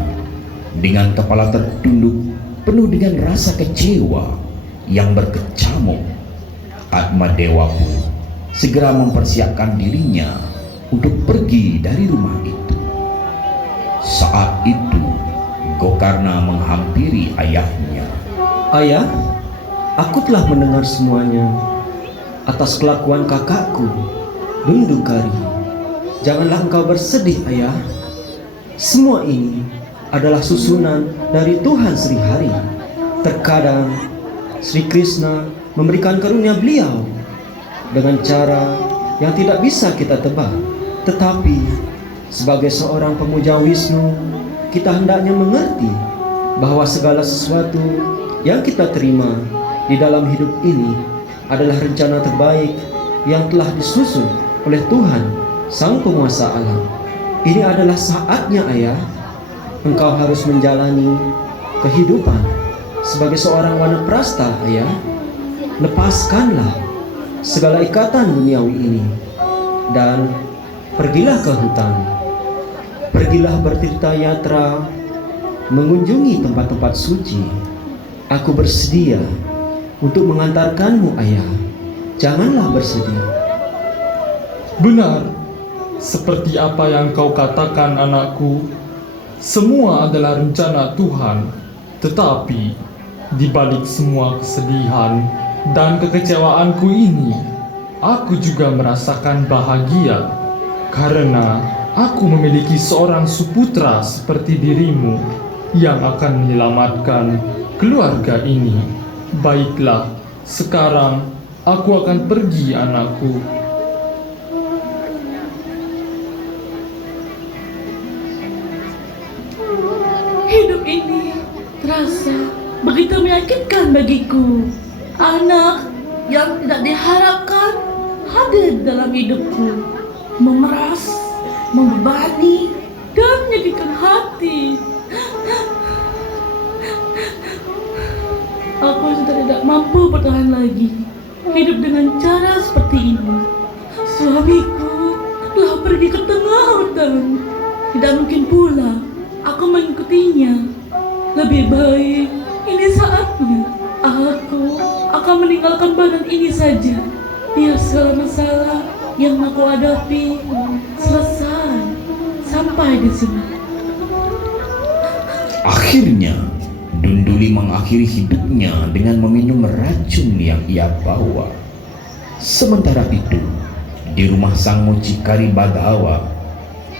dengan kepala tertunduk penuh dengan rasa kecewa yang berkecamuk, Atmadewa pun segera mempersiapkan dirinya untuk pergi dari rumah itu. Saat itu Gokarna menghampiri ayahnya. Ayah, aku telah mendengar semuanya atas kelakuan kakakku, Dundukari. Janganlah engkau bersedih, ayah. Semua ini adalah susunan dari Tuhan Sri Hari. Terkadang Sri Krishna memberikan karunia beliau dengan cara yang tidak bisa kita tebak. Tetapi sebagai seorang pemuja Wisnu, kita hendaknya mengerti bahwa segala sesuatu yang kita terima di dalam hidup ini adalah rencana terbaik yang telah disusun oleh Tuhan, Sang Penguasa alam. Ini adalah saatnya, Ayah. Engkau harus menjalani kehidupan sebagai seorang wanaprastha, Ayah. Lepaskanlah segala ikatan duniawi ini dan pergilah ke hutan. Pergilah bertirta yatra, mengunjungi tempat-tempat suci. Aku bersedia untuk mengantarkanmu, Ayah. Janganlah bersedih. Benar, seperti apa yang kau katakan, anakku. Semua adalah rencana Tuhan. Tetapi di balik semua kesedihan dan kekecewaanku ini, aku juga merasakan bahagia karena aku memiliki seorang suputra seperti dirimu yang akan menyelamatkan keluarga ini. Baiklah, sekarang aku akan pergi, anakku. Hidup ini terasa begitu menyakitkan bagiku. Anak yang tidak diharapkan hadir dalam hidupku, memeras, membebani, dan menyakitkan hati. Aku sudah tidak mampu bertahan lagi hidup dengan cara seperti ini. Suamiku telah pergi ke tengah hutan. Tidak mungkin pula aku mengikutinya. Lebih baik ini saatnya aku akan meninggalkan badan ini saja, biar segala masalah yang aku hadapi selesai sampai di sini. Akhirnya Dunduli mengakhiri hidupnya dengan meminum racun yang ia bawa. Sementara itu, di rumah sang mucikari Badawa,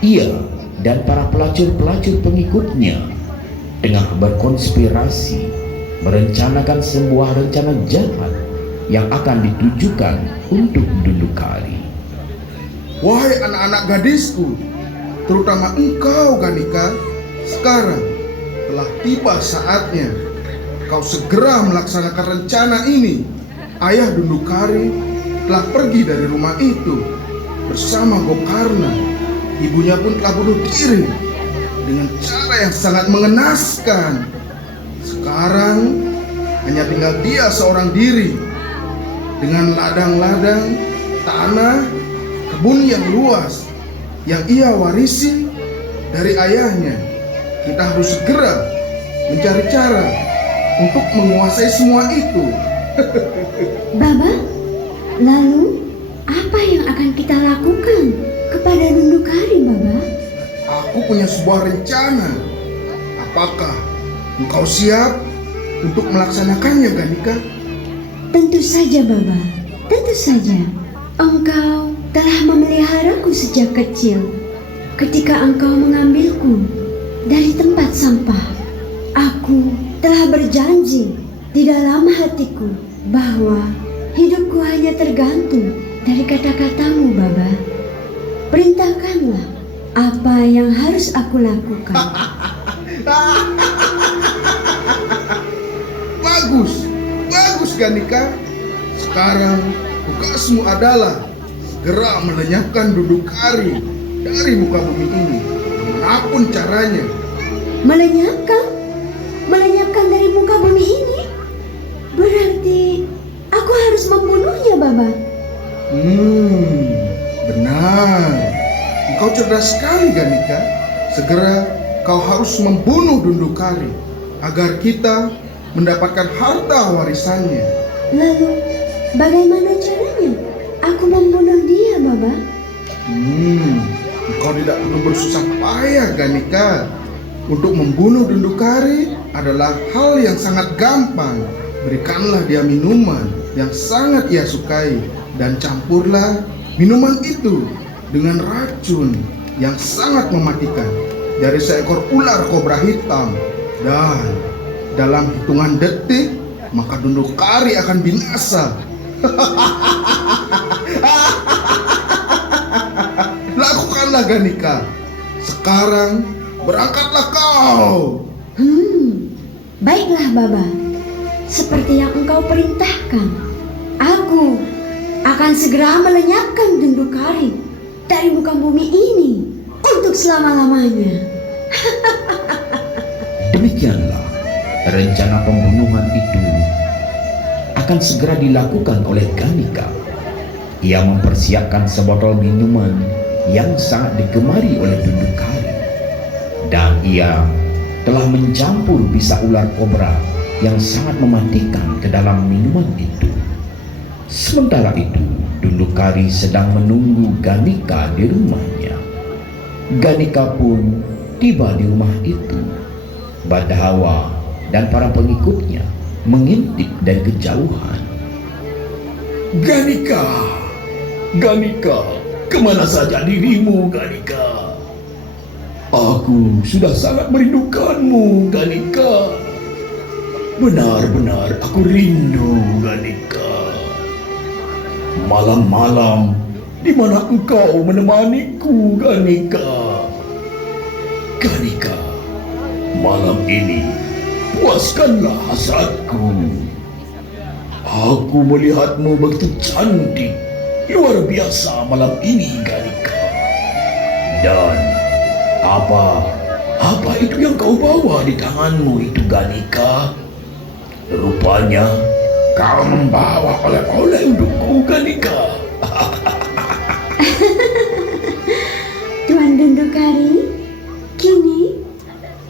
ia dan para pelacur-pelacur pengikutnya tengah berkonspirasi merencanakan sebuah rencana jahat yang akan ditujukan untuk Dundukari. Wahai anak-anak gadisku, terutama engkau Ganika, sekarang telah tiba saatnya kau segera melaksanakan rencana ini. Ayah Dundukari telah pergi dari rumah itu bersama Gokarna. Ibunya pun telah bunuh diri dengan cara yang sangat mengenaskan. Sekarang hanya tinggal dia seorang diri dengan ladang-ladang tanah, kebun yang luas yang ia warisi dari ayahnya. Kita harus segera mencari cara untuk menguasai semua itu. Baba, lalu apa yang akan kita lakukan kepada Dundukari, Baba? Aku punya sebuah rencana. Apakah engkau siap untuk melaksanakannya, Ganika? Tentu saja, Baba. Tentu saja. Engkau telah memeliharaku sejak kecil. Ketika engkau mengambilku dari tempat sampah, aku telah berjanji di dalam hatiku bahwa hidupku hanya tergantung dari kata-katamu, Baba. Perintahkanlah apa yang harus aku lakukan. Bagus, bagus Ganika. Sekarang tugasmu adalah segera melenyapkan Dundukari dari muka bumi ini, bagaimanapun caranya. Melenyapkan? Melenyapkan dari muka bumi ini? Berarti aku harus membunuhnya, Baba. Benar. Engkau cerdas sekali, Ganika. Segera kau harus membunuh Dundukari agar kita mendapatkan harta warisannya. Lalu, bagaimana caranya aku membunuh dia, Baba? Engkau tidak perlu bersusah payah, Ganika. Untuk membunuh Dundukari adalah hal yang sangat gampang. Berikanlah dia minuman yang sangat ia sukai dan campurlah minuman itu dengan racun yang sangat mematikan dari seekor ular kobra hitam, dan dalam hitungan detik maka Dundukari akan binasa. Lakukanlah Ganika. Sekarang berangkatlah kau. Baiklah Baba. Seperti yang engkau perintahkan, aku akan segera melenyapkan Dundukari dari muka bumi ini untuk selama-lamanya. Demikianlah rencana pembunuhan itu akan segera dilakukan oleh Ganika. Ia mempersiapkan sebotol minuman yang sangat digemari oleh Dundukari, dan ia telah mencampur bisa ular kobra yang sangat mematikan ke dalam minuman itu. Sementara itu, Dundukari sedang menunggu Ganika di rumahnya. Ganika pun tiba di rumah itu. Badahawa dan para pengikutnya mengintip dari kejauhan. Ganika, Ganika, kemana saja dirimu, Ganika? Aku sudah sangat merindukanmu, Ganika. Benar-benar aku rindu, Ganika. Malam-malam, di mana engkau menemaniku, Ganika? Ganika, malam ini puaskanlah hasratku. Aku melihatmu begitu cantik, luar biasa malam ini, Ganika. Dan apa itu yang kau bawa di tanganmu itu, Ganika? Rupanya kau membawa oleh-oleh untukku, Ganika. Tuan Dundukari, kini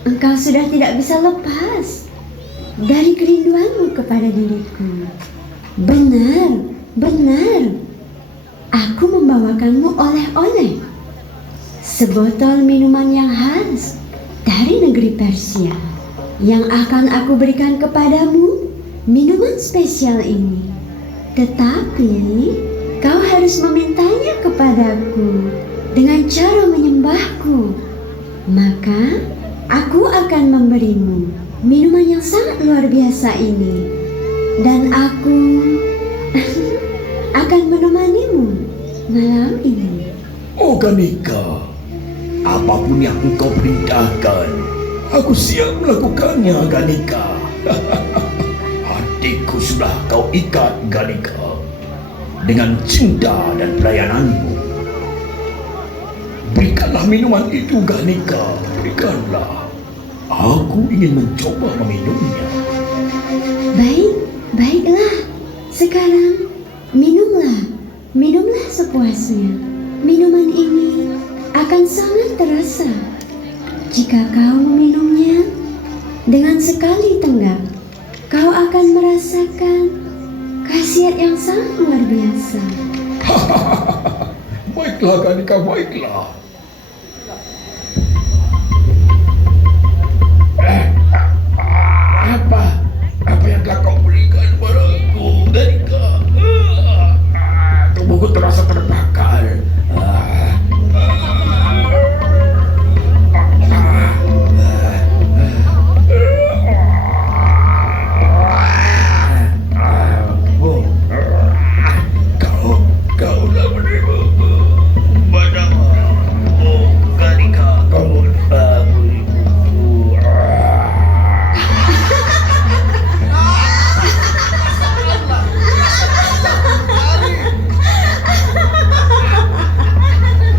engkau sudah tidak bisa lepas dari kerinduanmu kepada diriku. Benar, aku membawakanmu oleh-oleh. Sebotol minuman yang khas dari negeri Persia yang akan aku berikan kepadamu, minuman spesial ini. Tetapi kau harus memintanya kepadaku dengan cara menyembahku. Maka aku akan memberimu minuman yang sangat luar biasa ini, dan aku akan menemanimu malam ini. Oh Ganika, apapun yang engkau perintahkan, aku siap melakukannya, Ganika. Hatiku sudah kau ikat, Ganika, dengan cinta dan pelayananmu. Berikanlah minuman itu, Ganika, berikanlah. Aku ingin mencoba meminumnya. Baiklah. Sekarang minumlah sepuasnya. Minuman ini akan sangat terasa jika kau meminumnya dengan sekali tenggak. Kau akan merasakan khasiat yang sangat luar biasa. Baiklah, Ganika, baiklah. Apa yang telah kau berikan padaku, Ganika? Tubuhku terasa terbakar. Kau telah menerimaku. Ganika, kau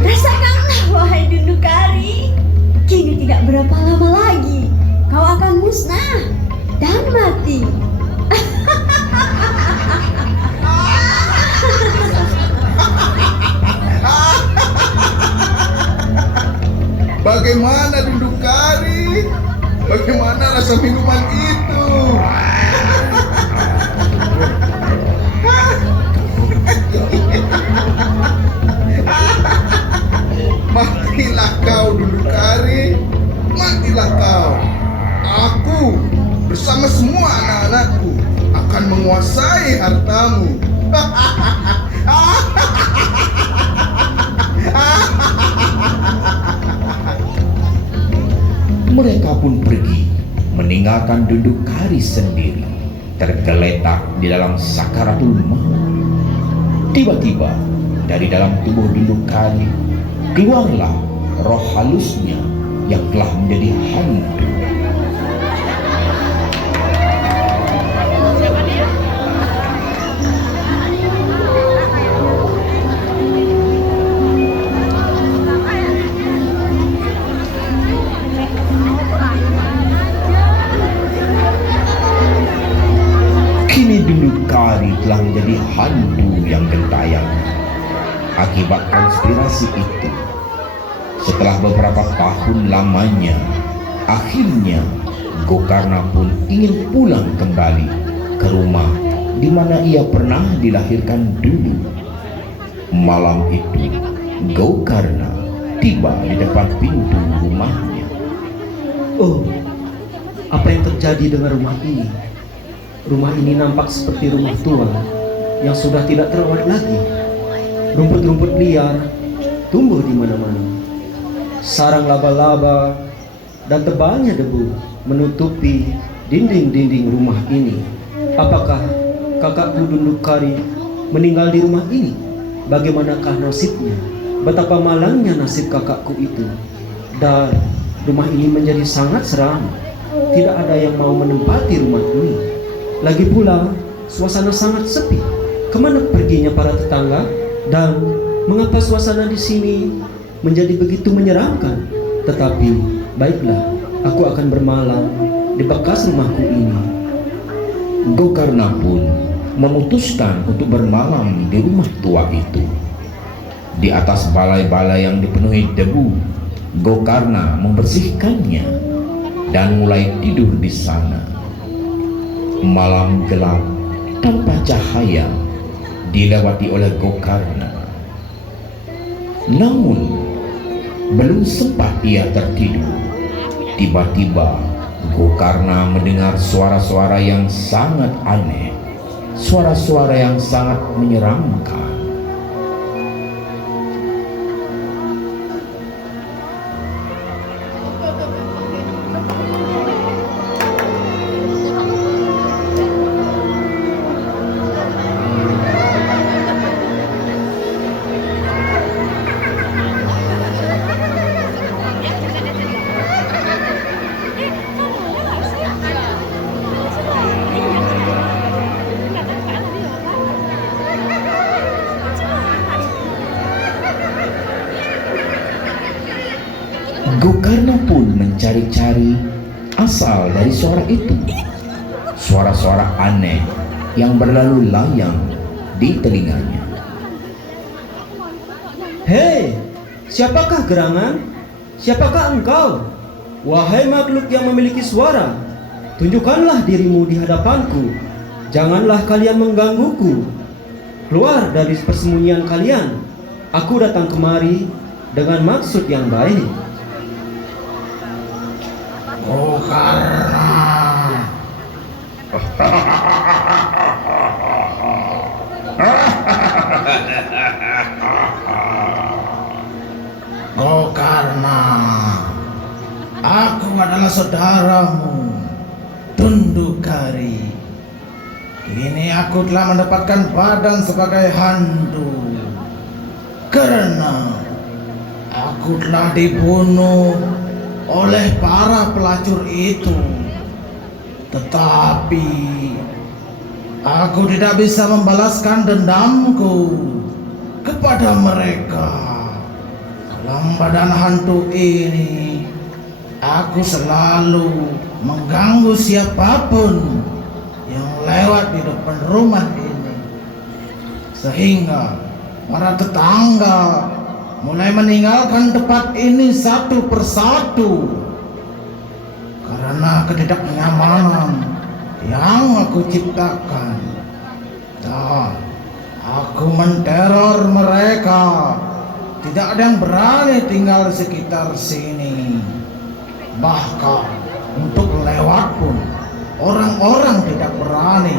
Rasakanlah, wahai Dundukari. Kini tidak berapa lama lagi kau akan musnah dan mati. Bagaimana Dundukari? Bagaimana rasa minuman itu? Matilah kau, Dundukari. Matilah kau. Aku bersama semua anak-anakku akan menguasai hartamu. Mereka pun pergi meninggalkan Dundukari sendiri. tergeletak di dalam sakaratul maut. Tiba-tiba dari dalam tubuh Dundukari keluarlah roh halusnya yang telah menjadi hantu. Kini Dundukari telah menjadi hantu yang gentayangan akibat konspirasi itu. Setelah beberapa tahun lamanya, akhirnya Gokarna pun ingin pulang kembali ke rumah di mana ia pernah dilahirkan dulu. Malam itu, Gokarna tiba di depan pintu rumahnya. Oh, apa yang terjadi dengan rumah ini? Rumah ini nampak seperti rumah tua yang sudah tidak terawat lagi. Rumput-rumput liar tumbuh di mana-mana. Sarang laba-laba dan tebalnya debu menutupi dinding-dinding rumah ini. Apakah kakakku Dundukari meninggal di rumah ini? Bagaimanakah nasibnya? Betapa malangnya nasib kakakku itu. Dan rumah ini menjadi sangat seram. Tidak ada yang mau menempati rumah ini. Lagi pula suasana sangat sepi. Kemana perginya para tetangga? Dan mengapa suasana di sini menjadi begitu menyeramkan? Tetapi baiklah, aku akan bermalam di bekas rumahku ini. Gokarna pun memutuskan untuk bermalam di rumah tua itu. Di atas balai-balai yang dipenuhi debu, Gokarna membersihkannya dan mulai tidur di sana. Malam gelap tanpa cahaya dilewati oleh Gokarna. Namun belum sempat ia tertidur, tiba-tiba Gokarna mendengar suara-suara yang sangat aneh, suara-suara yang sangat menyeramkan. Gokarna pun mencari-cari asal dari suara itu. Suara-suara aneh yang berlalu layang di telinganya. Hei, siapakah gerangan? Siapakah engkau? Wahai makhluk yang memiliki suara, tunjukkanlah dirimu di hadapanku. Janganlah kalian menggangguku. Keluar dari persembunyian kalian. Aku datang kemari dengan maksud yang baik. Gokarna. Gokarna, aku adalah saudaramu, Dundukari. Kini aku telah mendapatkan badan sebagai hantu karena aku telah dibunuh oleh para pelacur itu. Tetapi aku tidak bisa membalaskan dendamku kepada mereka. Dalam badan hantu ini, aku selalu mengganggu siapapun yang lewat di depan rumah ini, sehingga para tetangga mulai meninggalkan tempat ini satu persatu karena ketidaknyamanan yang aku ciptakan. Dan aku menteror mereka. Tidak ada yang berani tinggal di sekitar sini. Bahkan untuk lewat pun orang-orang tidak berani.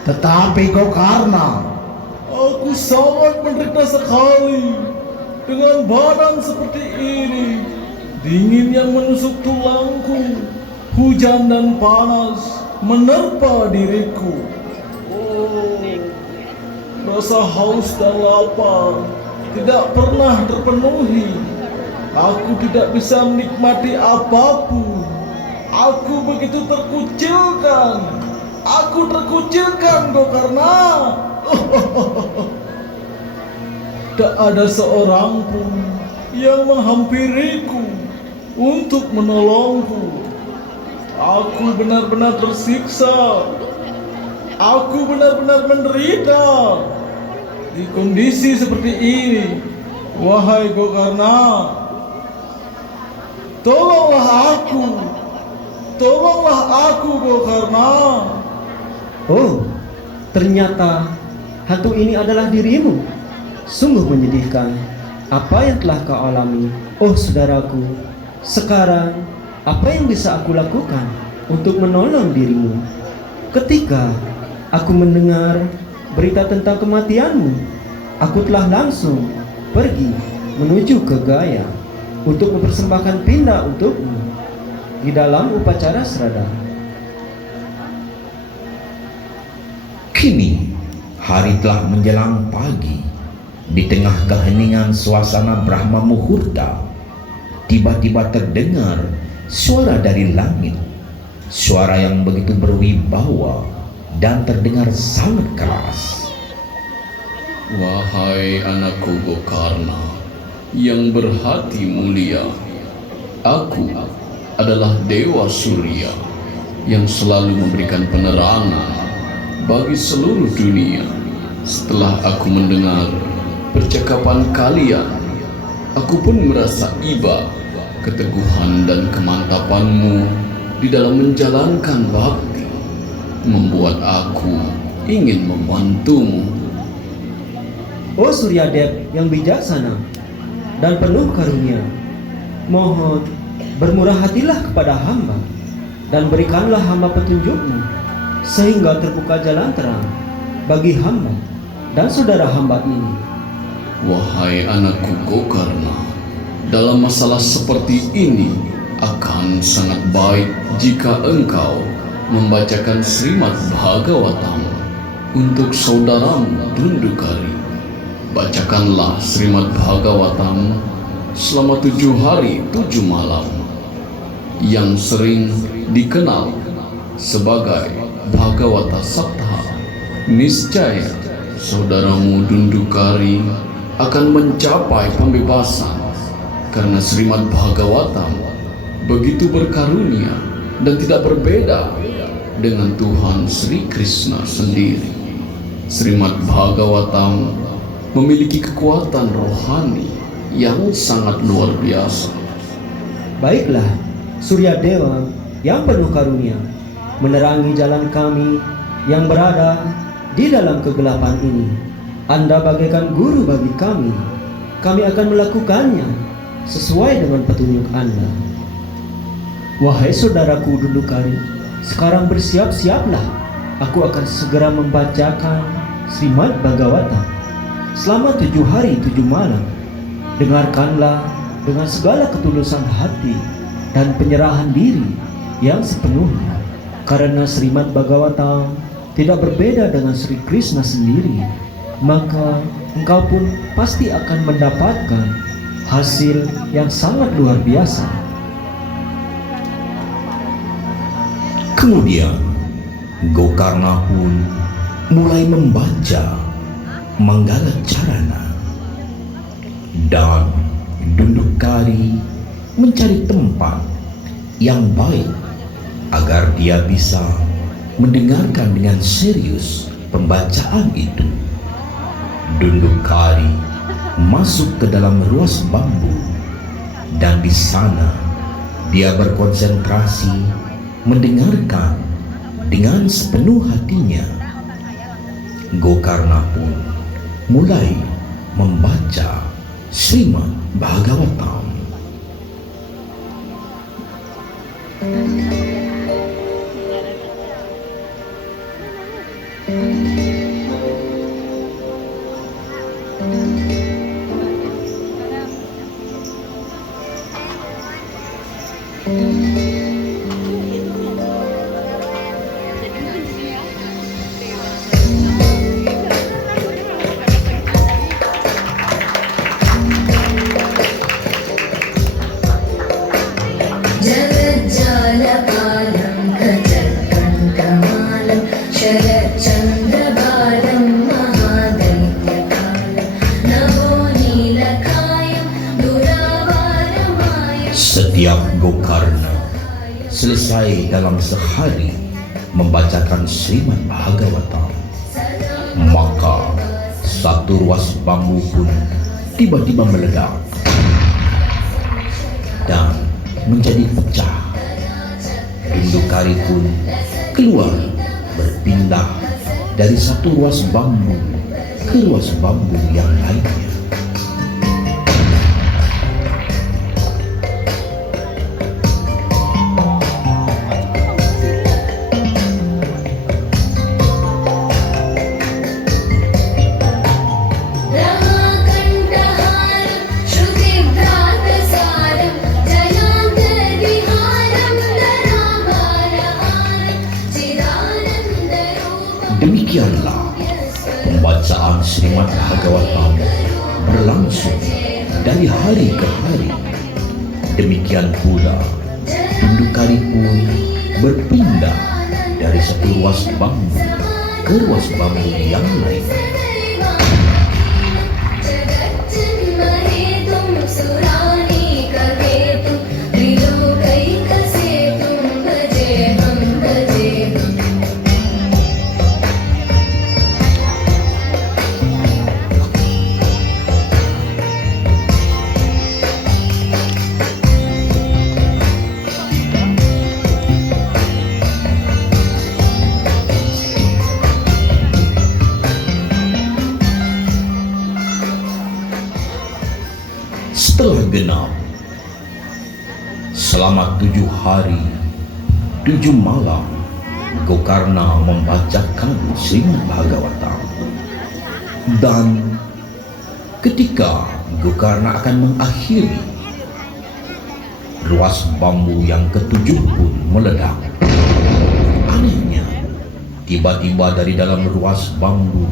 Tetapi Gokarna, aku sangat menderita sekali dengan badan seperti ini. Dingin yang menusuk tulangku, hujan dan panas menerpa diriku. Oh, rasa haus dan lapar tidak pernah terpenuhi. Aku tidak bisa menikmati apapun. Aku begitu terkucilkan. Aku terkucilkan, Gokarna. Tak ada seorang pun yang menghampiriku untuk menolongku. Aku benar-benar tersiksa. Aku benar-benar menderita di kondisi seperti ini. Wahai Gokarna, tolonglah aku. Tolonglah aku, Gokarna. Oh, ternyata hantu ini adalah dirimu. Sungguh menyedihkan apa yang telah kau alami, oh saudaraku. Sekarang, apa yang bisa aku lakukan untuk menolong dirimu? Ketika aku mendengar berita tentang kematianmu, aku telah langsung pergi menuju ke Gaya untuk mempersembahkan pinda untukmu di dalam upacara serada. Kini hari telah menjelang pagi. Di tengah keheningan suasana Brahma Muhurta, tiba-tiba terdengar suara dari langit. Suara yang begitu berwibawa dan terdengar sangat keras. Wahai anakku Gokarna yang berhati mulia, aku adalah Dewa Surya yang selalu memberikan penerangan bagi seluruh dunia. Setelah aku mendengar percakapan kalian, aku pun merasa iba keteguhan dan kemantapanmu di dalam menjalankan bakti, membuat aku ingin membantumu. Oh Suryadev yang bijaksana dan penuh karunia, mohon bermurah hatilah kepada hamba dan berikanlah hamba petunjukmu sehingga terbuka jalan terang bagi hamba dan saudara hamba ini. Wahai anakku Gokarna, dalam masalah seperti ini akan sangat baik jika engkau membacakan Srimad Bhagavatam untuk saudaramu Dundukari. Bacakanlah Srimad Bhagavatam selama 7 hari 7 malam, yang sering dikenal sebagai Bhagavata Saptaha. Niscaya saudaramu Dundukari akan mencapai pembebasan, karena Srimad Bhagavatam begitu berkarunia dan tidak berbeda dengan Tuhan Sri Krishna sendiri. Srimad Bhagavatam memiliki kekuatan rohani yang sangat luar biasa. Baiklah, Suryadewa yang penuh karunia, menerangi jalan kami yang berada di dalam kegelapan ini. Anda bagaikan guru bagi kami. Kami akan melakukannya sesuai dengan petunjuk Anda. Wahai saudaraku Dundukari, sekarang bersiap-siaplah. Aku akan segera membacakan Srimad Bhagavatam selama 7 hari 7 malam. Dengarkanlah dengan segala ketulusan hati dan penyerahan diri yang sepenuhnya, karena Srimad Bhagavatam tidak berbeda dengan Sri Krishna sendiri. Maka engkau pun pasti akan mendapatkan hasil yang sangat luar biasa. Kemudian Gokarna pun mulai membaca Manggala Carana, dan Dundukari mencari tempat yang baik agar dia bisa mendengarkan dengan serius pembacaan itu. Dundukari masuk ke dalam ruas bambu, dan di sana dia berkonsentrasi mendengarkan dengan sepenuh hatinya. Gokarna pun mulai membaca Srimad Bhagavatam. selesai dalam sehari membacakan Srimad Bhagavatam, maka satu ruas bambu pun tiba-tiba meledak dan menjadi pecah. Dundukari pun keluar berpindah dari satu ruas bambu ke ruas bambu yang lainnya. Demikianlah pembacaan Srimad Bhagavatam berlangsung dari hari ke hari. Demikian pula Dundukari pun berpindah dari satu ruas bambu ke ruas bambu yang lain. Setelah genap selama 7 hari 7 malam, Gokarna membacakan Srimad Bhagavatam. Dan ketika Gokarna akan mengakhiri, ruas bambu yang ke-7 pun meledak. Anehnya, tiba-tiba dari dalam ruas bambu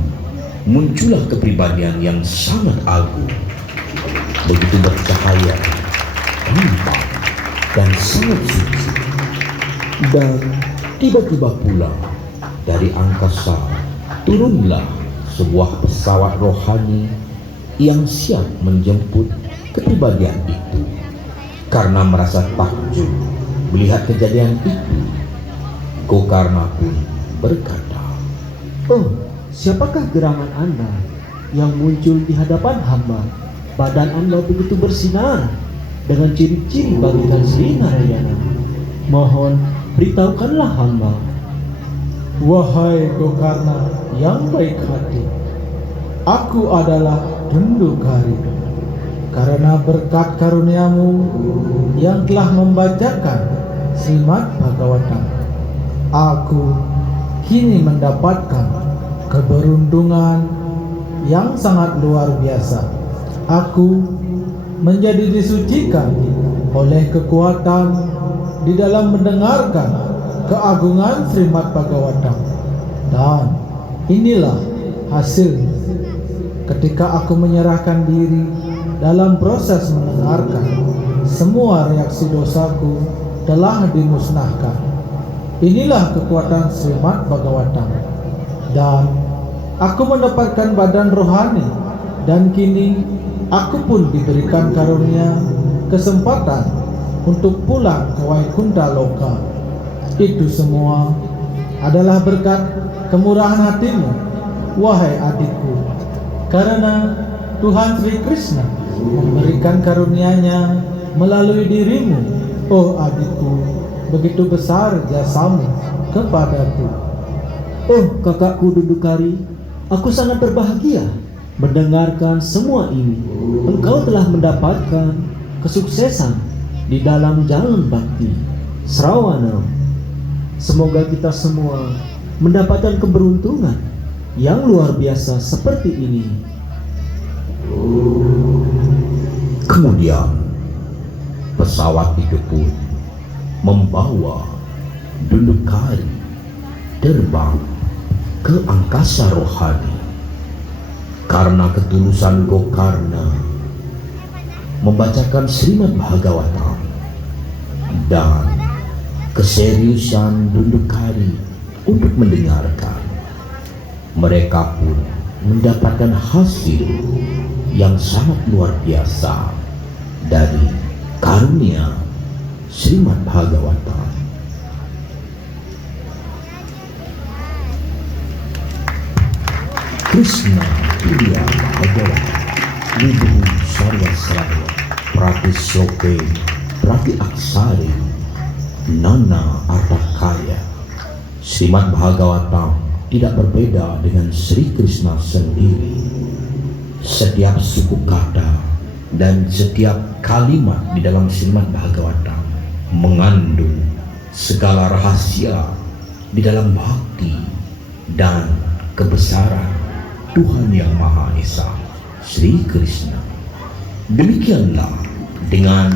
muncullah kepribadian yang sangat agung, begitu bercahaya, tampan, dan sangat suci. Dan tiba-tiba pula dari angkasa turunlah sebuah pesawat rohani yang siap menjemput kepribadian itu. Karena merasa takjub melihat kejadian itu, Gokarna pun berkata, "Oh, siapakah gerangan Anda yang muncul di hadapan hamba? Badan Anda begitu bersinar dengan ciri-ciri baginda Sri Narayana. Mohon beritahukanlah hamba." Wahai Gokarna yang baik hati, aku adalah Dundukari. Karena berkat karuniamu yang telah membacakan Srimad Bhagavatam, aku kini mendapatkan keberuntungan yang sangat luar biasa. Aku menjadi disucikan oleh kekuatan di dalam mendengarkan keagungan Srimad Bhagavatam. Dan inilah hasilnya ketika aku menyerahkan diri dalam proses mendengarkan. Semua reaksi dosaku telah dimusnahkan. Inilah kekuatan Srimad Bhagavatam. Dan aku mendapatkan badan rohani, dan kini aku pun diberikan karunia kesempatan untuk pulang ke Waikunta Loka. Itu semua adalah berkat kemurahan hatimu, wahai adikku. Karena Tuhan Sri Krishna memberikan karunia-Nya melalui dirimu, oh adikku, begitu besar jasamu kepadaku. Oh kakakku Dundukari, aku sangat berbahagia mendengarkan semua ini. Engkau telah mendapatkan kesuksesan di dalam jalan bakti Srawana. Semoga kita semua mendapatkan keberuntungan yang luar biasa seperti ini. Kemudian pesawat itu pun membawa Dundukari terbang ke angkasa rohani. Karena ketulusan Gokarna membacakan Srimad Bhagavatam dan keseriusan Dundukari untuk mendengarkan, mereka pun mendapatkan hasil yang sangat luar biasa dari karunia Srimad Bhagavatam. Krishna Piliya Bhagawan Wibuhu Sarvasraya Prati Sloke Prati Aksari Nana Artakaya. Srimad Bhagavatam tidak berbeda dengan Sri Krishna sendiri. Setiap suku kata dan setiap kalimat di dalam Srimad Bhagavatam mengandung segala rahasia di dalam bhakti dan kebesaran Tuhan Yang Maha Esa, Sri Krishna. Demikianlah dengan